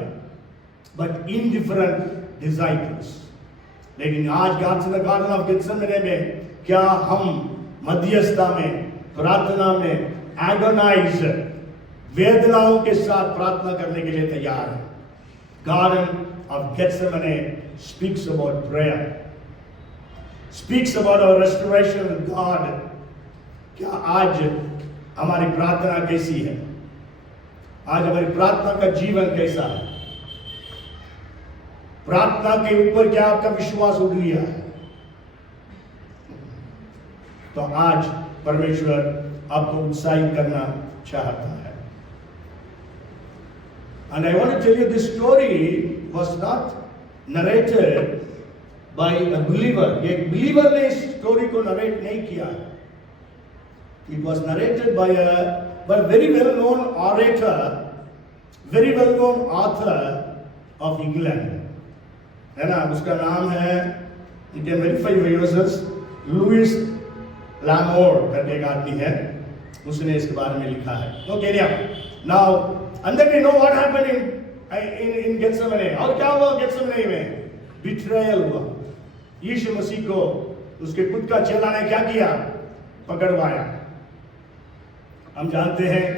but indifferent disciples. लेकिन आज गार्डन ऑफ गेत्सेमने में क्या हम मध्यस्थता में, प्रार्थना में एगोनाइज, वेदनाओं के साथ प्रार्थना करने के लिए तैयार हैं? Garden of Gethsemane speaks about prayer, speaks about our restoration with God. क्या आज हमारी प्रार्थना कैसी है? आज हमारी प्रार्थना का जीवन कैसा है? प्रार्थना के ऊपर क्या आपका विश्वास उठ गया है? तो आज परमेश्वर आपको उत्साहित करना चाहता है। And I want to tell you, this story was not narrated by a believer. एक believer ने इस स्टोरी को नरेट नहीं किया। It was narrated by a very well-known orator, very well-known author of England. है ना? उसका नाम है, you can verify for yourselves, Louis Lamore करके एक आदमी है, उसने इसके बारे में लिखा है। Okay, now, and then we know what happened in Gethsemane. और क्या हुआ Gethsemane में? Betrayal हुआ। यीशु मसीह को उसके खुद का चेला ने क्या किया? पकड़वाया। हम जानते हैं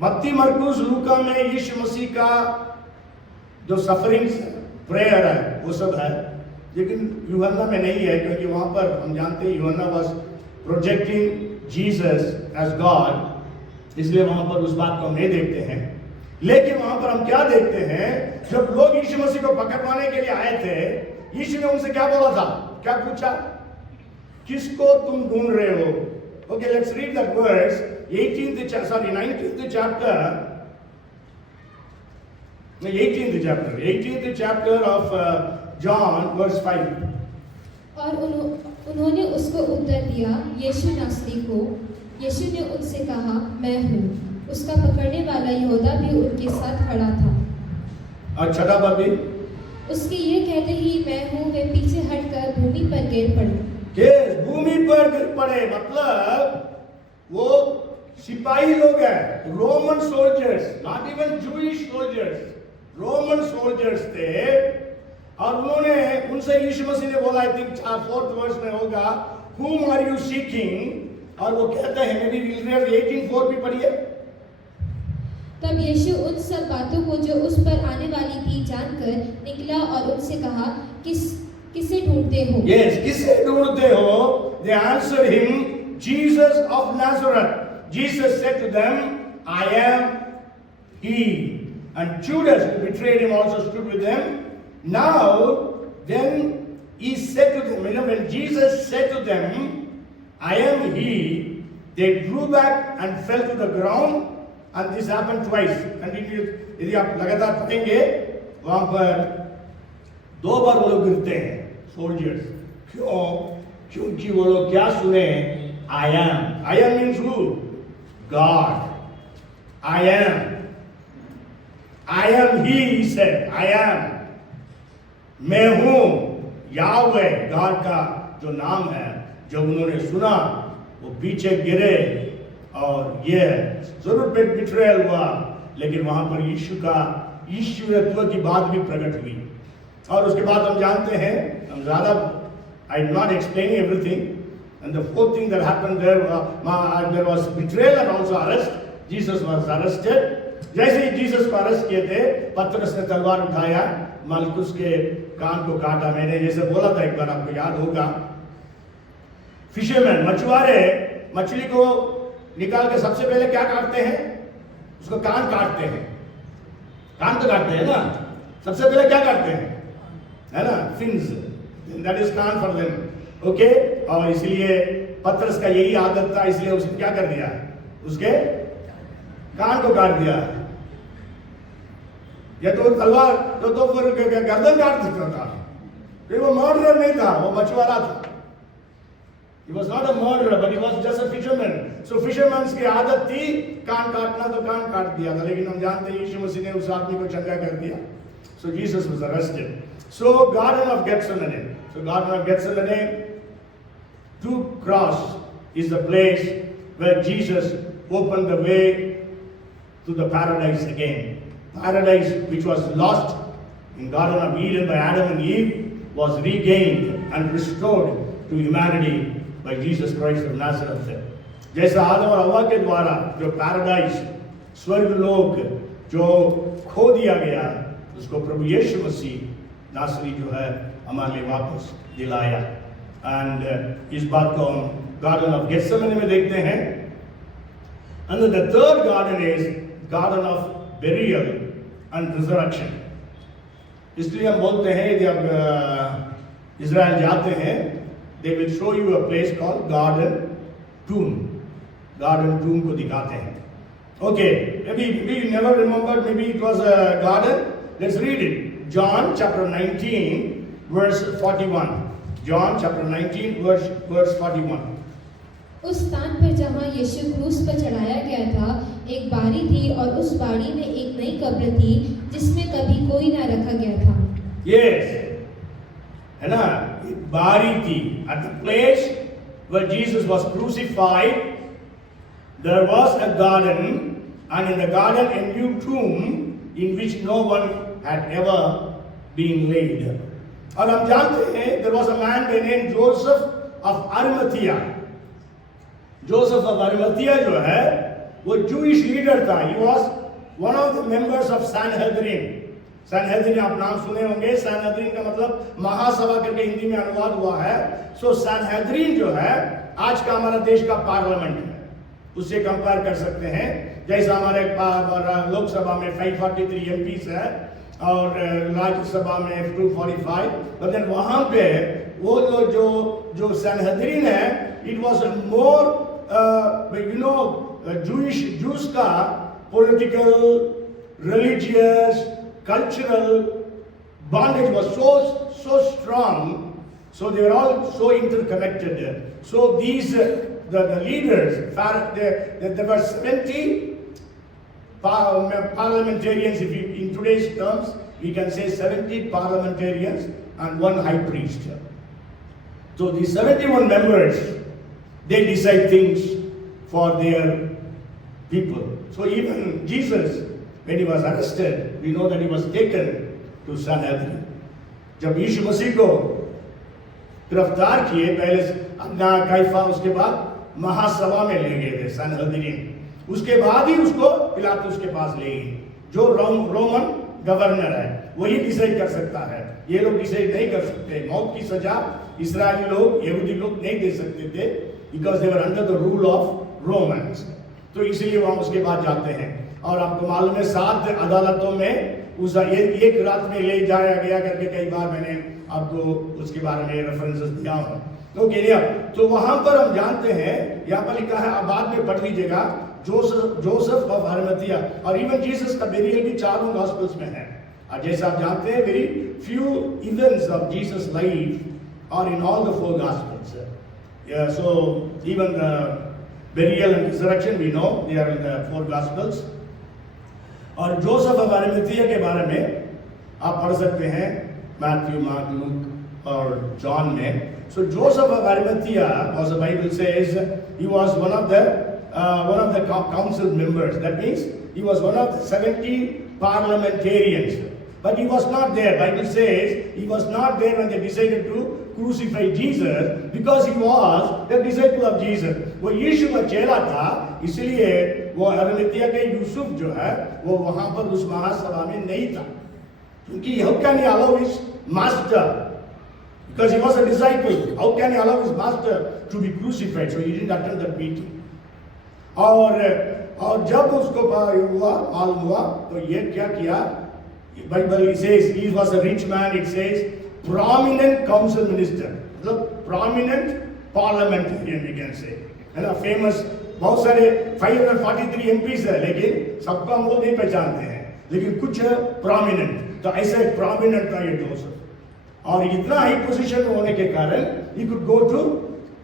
मत्ती, मरकुस, लूका में यीशु मसीह का जो सफरिंग प्रेयर है वो सब है, लेकिन यूहन्ना में नहीं है, क्योंकि वहां पर हम जानते हैं यूहन्ना was projecting Jesus as God, इसलिए वहां पर उस बात को हम नहीं देखते हैं। लेकिन वहां पर हम क्या देखते हैं? जब लोग यीशु मसीह को पकड़वाने के लिए आए थे, यीशु ने उनसे क्या बोला था? क्या पूछा? किसको तुम ढूंढ रहे हो? Okay, let's read that verse, 19th chapter of John, verse 5. और उन्होंने उसको उत्तर दिया, यीशु नासरी को। यीशु ने उनसे कहा, मैं हूँ। उसका पकड़ने वाला यहूदा भी उनके साथ खड़ा था। और छठा पद भी, उसके ये कहते ही मैं हूँ, वे पीछे हटकर भूमि पर गिर पड़े। भूमि पर गिर पड़े मतलब वो सिपाही लोग हैं, Roman soldiers, not even Jewish soldiers, Roman soldiers थे। और उन्होंने उनसे यीशु मसीह ने बोला, आई थिंक 4th वर्स में होगा, whom are you seeking? और वो कहते हैं, मे बी 18:4 भी पढ़िए। तब यीशु उन सब बातों को जो उस पर आने वाली थी जानकर निकला और उनसे कहा, किसे ढूंढते हो? Yes, किसे ढूंढते हो? They answered him, Jesus of Nazareth. Jesus said to them, I am he. And Judas, who betrayed him, also stood with them. Now, then he said to them, when Jesus said to them, I am he, they drew back and fell to the ground. And this happened twice. यदि आप लगातार पढ़ेंगे, वहां पर 2 बार वो लोग गिरते हैं, सोल्जर्स। क्यों? क्योंकि वो लोग क्या सुने? I am. I am means who? God. I am. I am he said, I am. मैं हूं, याहवे गॉड का जो नाम है, जब उन्होंने सुना वो पीछे गिरे और ये जरूर पे बिट्रेयल हुआ, लेकिन वहां पर यीशु का ईश्वरत्व की बात भी प्रकट हुई। और उसके बाद हम जानते हैं, हम ज्यादा I did not explain everything, and the fourth thing that happened there was betrayal and also arrest. Jesus was arrested. जैसे ही जीसस को अरेस्ट किए थे, पतरस ने तलवार उठाया, मलकुस के कान को काटा। मैंने जैसे बोला था एक बार, आपको याद होगा, फिशरमैन मछुआरे मछली को निकाल के सबसे पहले क्या काटते हैं? उसको कान काटते हैं। कान तो काटते हैं ना, सबसे पहले क्या काटते हैं, है ना, फिन्स, दैट इज कान फॉर देम। ओके, और इसलिए पतरस का यही आदत था, इसलिए उसने क्या कर दिया, उसके कान को काट दिया। या तो तलवार तो फिर गर्दन काट सकता था, फिर वो मर्डरर नहीं था, वो मछुआरा था। He was not a murderer, but he was just a fisherman. So fishermen की आदत थी कान काटना, तो कान काट दिया था। लेकिन हम जानते हैं यीशु मसीह ने उस आदमी को चंगा कर दिया। So Jesus was arrested. So Garden of Gethsemane. So Garden of Gethsemane, to cross is the place where Jesus opened the way to the paradise again. Paradise which was lost in Garden of Eden by Adam and Eve was regained and restored to humanity by Jesus Christ of Nazareth. जैसा आदम और हव्वा के द्वारा जो paradise, स्वर्ग लोक जो खो दिया गया, उसको प्रभु यीशु मसीह नासरी जो है हमारे लिए वापस दिलाया। एंड इस बात को हम गार्डन ऑफ गेथसेमनी में देखते हैं। And the third garden is garden of burial and resurrection. इसलिए हम बोलते हैं यदि आप इज़राइल जाते हैं, they will show you a place called garden tomb. Garden tomb को दिखाते हैं। Okay, maybe you never remembered, maybe it was a garden. Let's read it. John chapter 19 verse 41. John chapter 19 verse 41. उस स्थान पर जहाँ यीशु क्रूस पर चढ़ाया गया था, एक बाड़ी थी और उस बाड़ी में एक नई कब्र थी जिसमें कभी कोई ना रखा गया था। Yes, है ना, एक बाड़ी थी। At the place where Jesus was crucified, there was a garden, and in the garden a new tomb in which no one had ever been laid. और हम जानते हैं, there was a man by name Joseph of Arimathea. Joseph of Arimathea जो है वो Jewish leader था। He was one of the members of Sanhedrin. Sanhedrin आप नाम सुने होंगे। Sanhedrin का मतलब महासभा करके हिंदी में अनुवाद हुआ है। So Sanhedrin जो है आज का हमारा देश का पार्लियामेंट है, उससे कंपेयर कर सकते हैं। जैसा हमारे लोकसभा में 543 MPs है और राज्यसभा में 245, बट वहां पे वो जो Sanhedrin है, it was a more Jews का political, religious, cultural bondage was so strong, so they were all so interconnected. So these the leaders, there were 70 parliamentarians. If in today's terms, we can say 70 parliamentarians and one high priest. So these 71 members, they decide things for their people. So even Jesus, when he was arrested, we know that he was taken to Sanhedrin. जब यीशु मसीह को गिरफ्तार किए, पहले अपना कैफा, उसके बाद महासभा में ले गए थे सनहदरीन। उसके बाद ही उसको पिलातुस के पास ले गए। जो रोमन गवर्नर है वही डिसाइड कर सकता है, ये लोग डिसाइड नहीं कर सकते। मौत की सजा इस्राएली लोग, यहूदी लोग नहीं दे सकते थे, because they were under the rule of Romans. तो इसलिए वहाँ उसके बाद जाते हैं। और आपको मालूम है 7 अदालतों में उस एक रात में ले जाया गया करके कई बार मैंने आपको उसके बारे में रेफरेंसेस दिया हूँ। तो वहाँ पर हम जानते हैं, यहाँ पर लिखा है, बाद में पढ़ लीजिएगा, जोसेफ ऑफ अरिमथिया। और इवन जीसस का बेरियल भी चारों गॉस्पेल्स में है। और जैसे आप जानते हैं, very few events of Jesus life are in all the 4 gospels. Yeah, so even the burial and resurrection, we know they are in the 4 Gospels. और जोसेफ ऑफ अरिमथिया के बारे में आप पढ़ सकते हैं मैथ्यू, मार्क, लूक और John में. So Joseph of Arimathea, as the Bible says, he was one of the council members. That means he was one of the 70 parliamentarians. But he was not there. Bible says he was not there when they decided to crucify Jesus because he was the disciple of Jesus. वो यीशु का चेला था, इसलिए वो Arimathea के यूसुफ जो है वो वहां पर उस महासभा में नहीं था, क्योंकि how can he allow his master? Because he was a disciple. How can he allow his master to be crucified? So he didn't attend that meeting. और जब उसको मालूम हुआ तो ये क्या किया? Bible says he was a rich man. It says prominent council minister, मतलब prominent parliamentarian we can say. है ना, famous. बहुत सारे 543 MPs है, लेकिन सबको हम लोग नहीं पहचानते हैं, लेकिन कुछ prominent. तो ऐसा एक prominent था ये जोसेफ. और इतना हाई पोजीशन में होने के कारण he could go to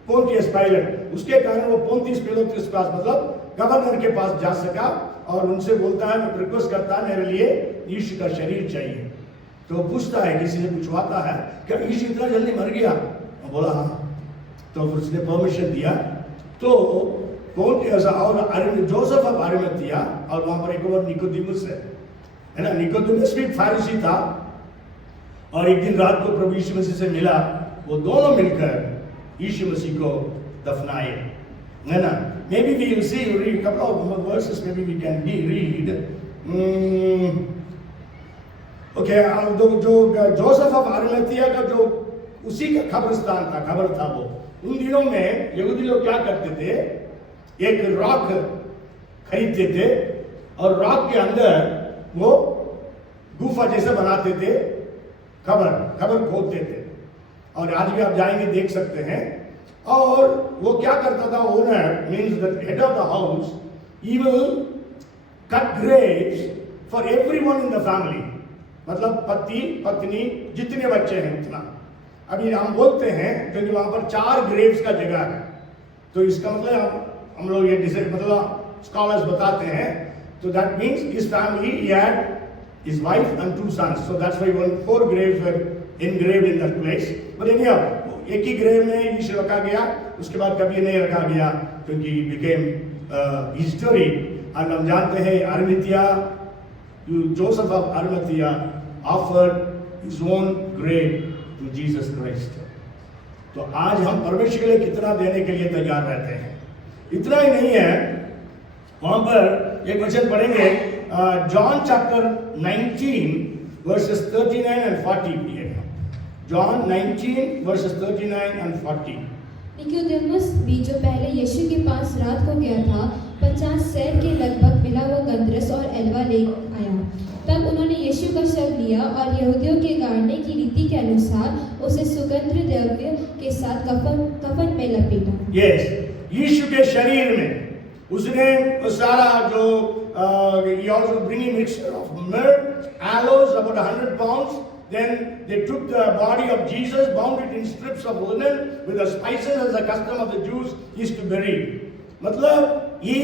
Pontius Pilate. उसके कारण वो पोंतियस पिलातुस के पास, मतलब गवर्नर के पास जा सका और उनसे बोलता है, मैं रिक्वेस्ट करता है मेरे लिए यीशु का शरीर चाहिए. तो पूछता है, किसी से पूछवाता है क्या यीशु इतना जल्दी मर गया? बोला हाँ. तो फिर उसने परमिशन दिया. तो पोंतियस और जोसेफ ऑफ अरिमथिया, और वहां पर एक और निकोदेमुस है ना. निकोदेमुस भी फारिसी था और एक दिन रात को प्रभु यीशु मसीह से मिला. वो दोनों मिलकर यीशु मसीह को दफनाए, है ना. Maybe we will see, read a couple of verses, maybe we can read. Okay, जो जोसेफ ऑफ अरिमथिया का जो उसी का कब्रिस्तान था, खबर था वो. उन दिनों में यहूदी लोग क्या करते थे, एक रॉक खरीदते थे और रॉक के अंदर वो गुफा जैसे बनाते थे, खबर खोदते थे. और आज भी आप जाएंगे देख सकते हैं. और वो क्या करता था, owner means the head of the house, he will cut Graves for everyone in the family. मतलब पति पत्नी जितने बच्चे हैं उतना. अभी हम बोलते हैं क्योंकि वहां पर 4 ग्रेव्स का जगह है, तो इसका मतलब हम लोग ये मतलब स्कॉलर्स बताते हैं, तो दैट मीन्स इस family he had his wife and 2 sons. So that's why 4 graves were engraved in that place. But anyhow, एक ही ग्रेव में यीशु रखा गया, उसके बाद कभी नहीं रखा गया, क्योंकि it became history. और हम जानते हैं Arimathea, Joseph of Arimathea offered his own grave to Jesus Christ. तो आज हम परमेश्वर के लिए कितना देने के लिए तैयार रहते हैं. इतना ही नहीं है, वहां पर एक वचन पढ़ेंगे, John chapter 19 verses 39 and 40. John 19 verses 39 and 40. Nicodemus भी जो पहले यीशु के पास रात को गया था, 50 सेर के लगभग मिला हुआ गंधरस और एलवा ले आया. तब उन्होंने यीशु का शव लिया और यहूदियों के गाड़ने की रीति के अनुसार उसे सुगंध द्रव्य के साथ कफन में लपेटा. Yes, यीशु के शरीर में उसने सारा जो he also bringing mixture of myrrh, aloes, about 100 pounds. Then they took the body of Jesus, bound it in strips of linen with the spices as the custom of the Jews used to bury. मतलब he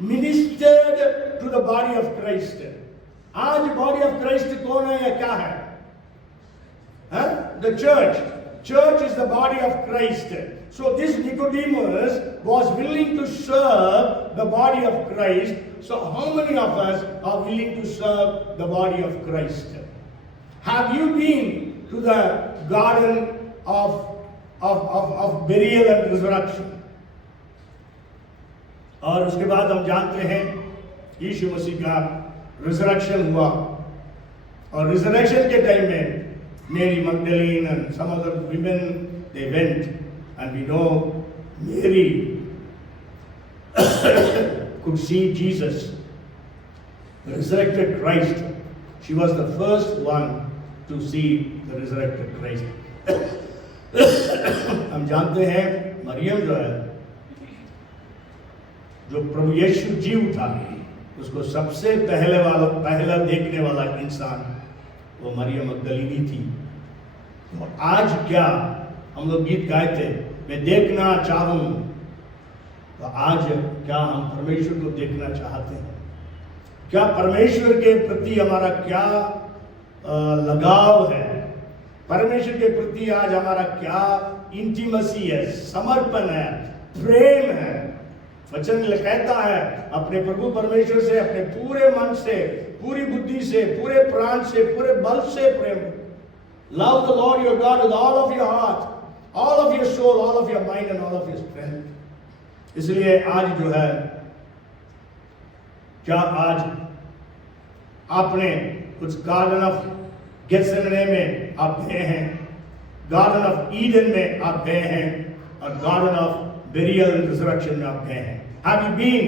ministered to the body of Christ. आज body of Christ कौन है या क्या है? The church. Church is the body of Christ. So this Nicodemus was willing to serve the body of Christ. So how many of us are willing to serve the body of Christ? Have you been to the garden of burial and resurrection? और उसके बाद हम जानते हैं यीशु मसीह का resurrection हुआ, और resurrection के टाइम में Mary Magdalene and some other women, they went, and we know Mary could see Jesus, the resurrected Christ. She was the first one to see the resurrected Christ. हम जानते हैं मरियम जो है, जो प्रभु यीशु जी उठा, उसको सबसे पहला देखने वाला इंसान वो मरियम मगदलीनी थी. तो आज क्या हम लोग गीत गाए थे, मैं देखना चाहूं, तो आज क्या हम परमेश्वर को देखना चाहते हैं? क्या परमेश्वर के प्रति हमारा क्या लगाव है? परमेश्वर के प्रति आज हमारा क्या इंटीमेसी है, समर्पण है, प्रेम है? वचन कहता है अपने प्रभु परमेश्वर से अपने पूरे मन से, पूरी बुद्धि से, पूरे प्राण से, पूरे बल से प्रेम। Love the lord your God with all of your heart, all of your soul, all of your mind and all of your strength. इसलिए आज जो है, क्या आज आपने कुछ गार्डन ऑफ गेत्सेमने में आप गए हैं, गार्डन ऑफ ईडन में आप गए हैं, और garden of burial and resurrection में आप गए हैं? Have you been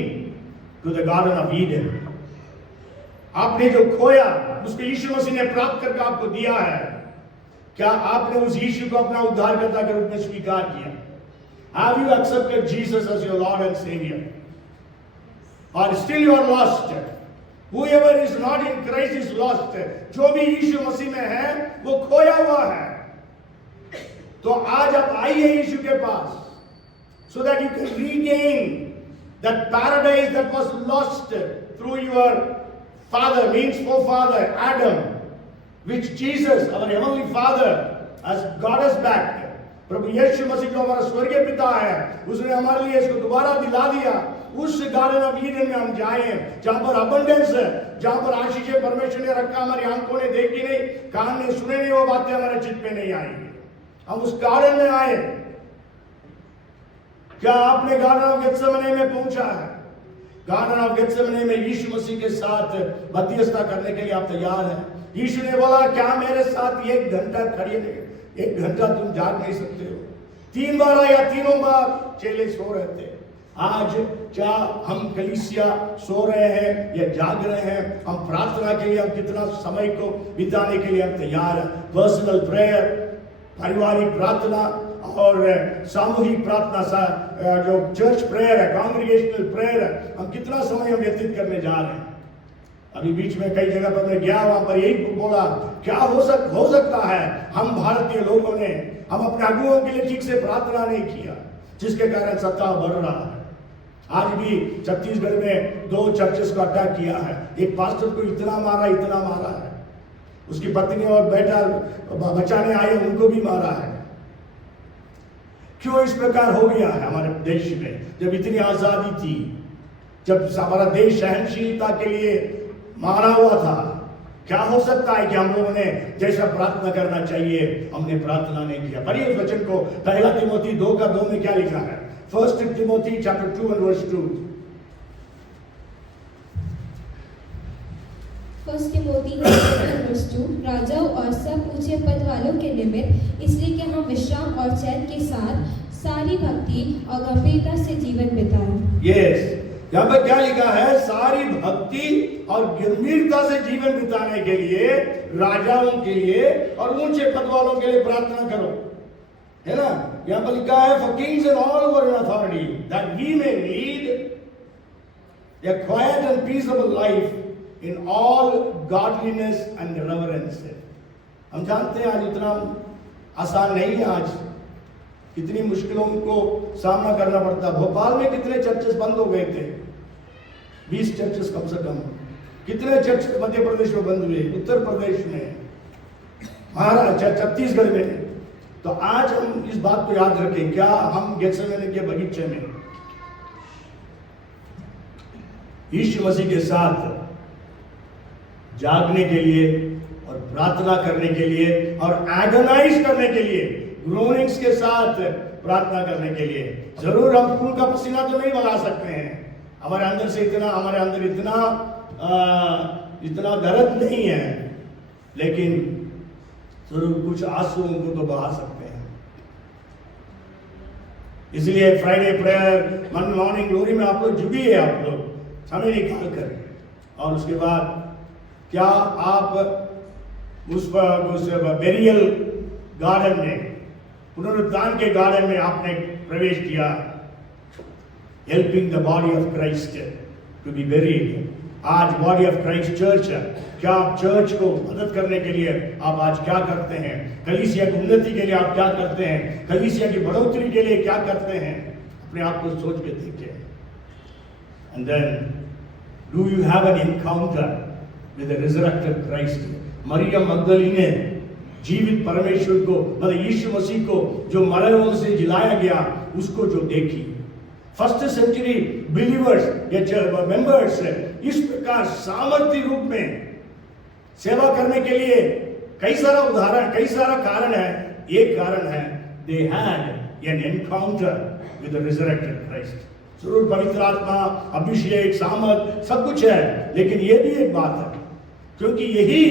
to the Garden of Eden? आपने जो खोया उसको यीशु मसीह ने प्राप्त करके आपको दिया है। क्या आपने उस यीशु को अपना उद्धारकर्ता के रूप में स्वीकार किया? Have you accepted Jesus as your Lord and Savior? Or still you are lost? Whoever is not in Christ is lost. जो भी यीशु मसीह में है वो खोया हुआ है। तो आज आप आइए यीशु के पास, so that you can regain that paradise that was lost through your father, means forefather Adam, which Jesus, our heavenly Father, has got us back. प्रभु यीशु मसीह जो हमारा स्वर्गीय पिता है, उसने हमारे लिए इसको दोबारा दिला दिया। उस गार्डन ऑफ ईडन में हम जाएं, जहां पर अबंडेंस है, जहां पर आशीष परमेश्वर ने रखा, हमारी आंखों ने देखी नहीं, कान ने सुने नहीं, वो बातें हमारे चित्त पे नहीं आएंगी। हम उस गार्डन में आए। क्या आपने गार्डन ऑफ गेत्सेमने में पहुंचा है? गार्डन ऑफ गेत्सेमने में यीशु मसीह के साथ मध्यस्थता करने के लिए आप तैयार हैं? यीशु ने बोला, क्या मेरे साथ 1 घंटा खड़े रहे? 1 घंटा तुम जाग नहीं सकते हो? 3 बार या तीनों बार चेले सो रहे थे। आज क्या हम कलीसिया सो रहे हैं या जाग रहे हैं? हम प्रार्थना के लिए हम कितना समय को बिताने के लिए हम तैयार हैं? पर्सनल प्रेयर, पारिवारिक प्रार्थना और सामूहिक प्रार्थना सा जो चर्च प्रेयर है, कांग्रीगेशनल प्रेयर है, हम कितना समय हम व्यतीत करने जा रहे हैं? अभी बीच में कई जगह पर मैं गया, वहां पर यही बोला, क्या हो सकता है हम भारतीय लोगों ने हम अपने अगुओं के लिए ठीक से प्रार्थना नहीं किया, जिसके कारण सत्ता बढ़ रहा है। आज भी छत्तीसगढ़ में 2 चर्चेस को अटैक किया है। एक पास्टर को इतना मारा है, उसकी पत्नी और बेटा बचाने आए उनको भी मारा है। क्यों इस प्रकार हो गया है हमारे देश में? जब इतनी आजादी थी, जब हमारा देश सहनशीलता के लिए मारा हुआ था, क्या हो सकता है कि हम लोगों ने जैसा प्रार्थना करना चाहिए हमने प्रार्थना नहीं किया? पढ़िए उस वचन को, 1 तिमोथी 2:2 में क्या लिखा है? 1 Timothy chapter 2 and verse 2. 1 Timothy 2:2, राजाओं और सब ऊंचे पद वालों के निमित्त, इसलिए कि हम विश्राम और चैन के साथ सारी भक्ति और गंभीरता से जीवन बिताएं। यस, यहाँ पर क्या लिखा है? सारी भक्ति और गंभीरता से जीवन बिताने के लिए, राजाओं के लिए और ऊंचे पद वालों के लिए प्रार्थना करो, है ना? यहाँ पर लिखा है, for kings and all who are in authority, that we may lead a quiet and peaceable life in all godliness and reverence. हम जानते हैं आज इतना आसान नहीं है, आज कितनी मुश्किलों को सामना करना पड़ता। भोपाल में कितने चर्चेस बंद हो गए थे? 20 चर्चेस कम से कम। कितने चर्च मध्य प्रदेश में बंद हुए, उत्तर प्रदेश में, महाराष्ट्र, छत्तीसगढ़ में। तो आज हम इस बात को याद रखें, क्या हम गेत्सेमने के बगीचे में यीशु मसीह के साथ जागने के लिए और प्रार्थना करने के लिए और एगोनाइज करने के लिए, ग्रोनिंग्स के साथ प्रार्थना करने के लिए? जरूर हम खून का पसीना तो नहीं बहा सकते हैं, हमारे अंदर से हमारे अंदर इतना दर्द नहीं है, लेकिन जरूर कुछ आंसुओं को तो बहा सकते हैं। इसलिए फ्राइडे प्रेयर, मॉर्निंग ग्लोरी में आप लोग जुड़िए, आप लोग समय निकाल कर। और उसके बाद क्या आप उस बेरियल गार्डन में, पुनरुत्थान के गार्डन में आपने प्रवेश किया? Helping the body of Christ to be buried. आज बॉडी ऑफ क्राइस्ट चर्च है, क्या आप चर्च को मदद करने के लिए आप आज क्या करते हैं? कलीसिया की उन्नति के लिए आप क्या करते हैं? कलीसिया की बढ़ोतरी के लिए क्या करते हैं? अपने आप को सोच के देखिए। And then Do you have an encounter with the resurrected Christ? मरियम मगदलीने जीवित परमेश्वर को, मतलब यीशु मसीह को जो मरे हुओं से जिलाया गया, उसको जो देखी। फर्स्ट सेंचुरी बिलीवर्स या मेंबर्स इस प्रकार सामर्थ्य रूप में सेवा करने के लिए कई सारा उदाहरण, कई सारा कारण है। एक कारण है they had an encounter with the resurrected Christ. जरूर पवित्र आत्मा, अभिषेक, सामर्थ सब कुछ है, लेकिन ये भी एक बात है, क्योंकि यही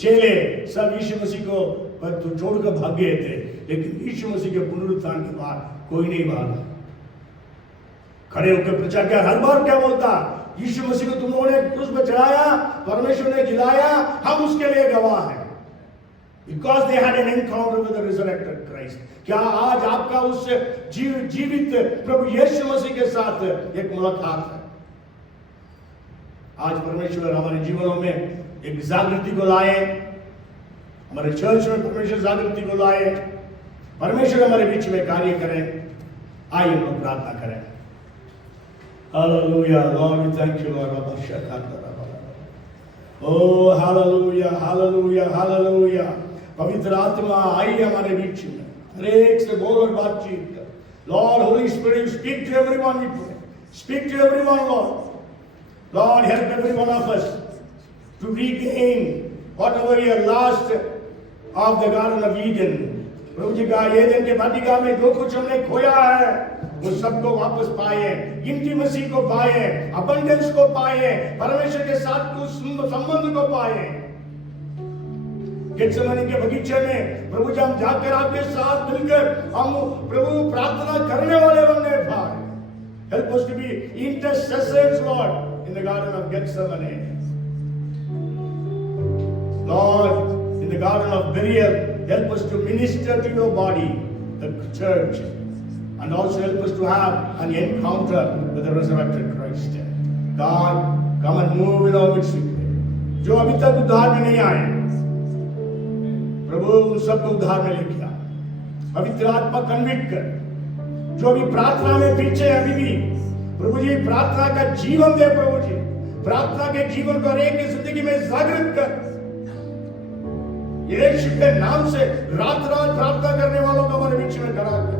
चेले सब यीशु मसीह को तो छोड़कर भाग गए थे, लेकिन यीशु मसीह के पुनरुत्थान के बाद कोई नहीं भागा। खड़े होकर प्रचार किया, हर बार क्या बोलता, यीशु मसीह को तुम लोगों ने क्रूस पर चढ़ाया, परमेश्वर ने जिलाया, हम उसके लिए गवाह हैं। Because they had an encounter with the resurrected Christ. क्या आज आपका उस जीवित प्रभु यीशु मसीह के साथ एक मुलाकात है? आज परमेश्वर हमारे जीवनों में एक जागृति को लाए, हमारे चर्च में परमेश्वर जागृति को लाए, परमेश्वर हमारे बीच में कार्य करें। आइए हम लोग प्रार्थना करें। Hallelujah, Lord, we thank you, Lord. Oh, hallelujah, hallelujah, hallelujah. पवित्र आत्मा आई हमारे बीच में, हर एक से बोल और बातचीत कर। Lord, Holy Spirit, speak to everyone we pray. Speak to everyone, Lord. Lord, help every one of us to regain whatever we have lost of the Garden of Eden. प्रभु जी का एदेन के वाटिका में जो कुछ हमने खोया है, वो सबको वापस पाए, इंटीमेसी को पाए, अबंडेंस को पाए, परमेश्वर के साथ कुछ संबंध को पाए। गेत्सेमनी के बगीचे में प्रभु जी हम जाकर आपके साथ मिलकर हम प्रभु प्रार्थना करने वाले बनने पाए। Help us to be intercessors, Lord, in the Garden of Gethsemane. Lord, in the Garden of Burial, help us to minister to your body, the church, and also help us to have an encounter with the resurrected Christ. God, come and move in our midst. जो अभी तक उद्धार में नहीं आए, प्रभु उन सबको उद्धार में लेके आ। पवित्र आत्मा कन्विक्ट कर, जो अभी प्रार्थना में पीछे अभी भी, प्रभु जी प्रार्थना का जीवन दे, प्रभु जी प्रार्थना के जीवन को एक जिंदगी में जागृत कर। यीशु के नाम से रात रात प्रार्थना करने वालों को हमारे बीच में खड़ा कर,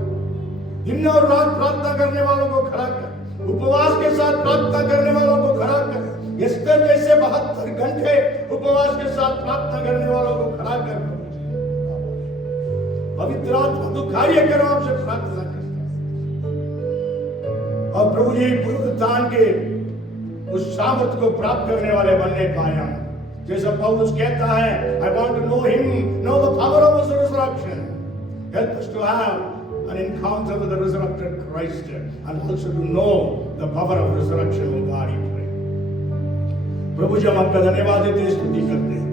दिन और रात प्रार्थना करने वालों को खड़ा कर, उपवास के साथ प्रार्थना करने वालों को खड़ा कर, एस्तर जैसे 72 घंटे उपवास के साथ प्रार्थना करने वालों को खड़ा कर। पवित्र आत्मा तू कार्य करो, आपसे प्रार्थना करते हैं। और प्रभु जी पुनरुत्थान के उस सामर्थ को प्राप्त करने वाले बनने पाया, जैसा पौलुस कहता है, I want to know him, know the power of his resurrection. Help us to have an encounter with the resurrected Christ and also to know the power of resurrection, O God, I pray. प्रभु जी हम आपका धन्यवाद देते हैं, स्तुति करते हैं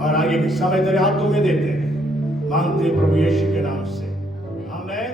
और आगे भी समय तेरे हाथों में देते हैं, मांगते हैं प्रभु यीशु के नाम से, आमीन।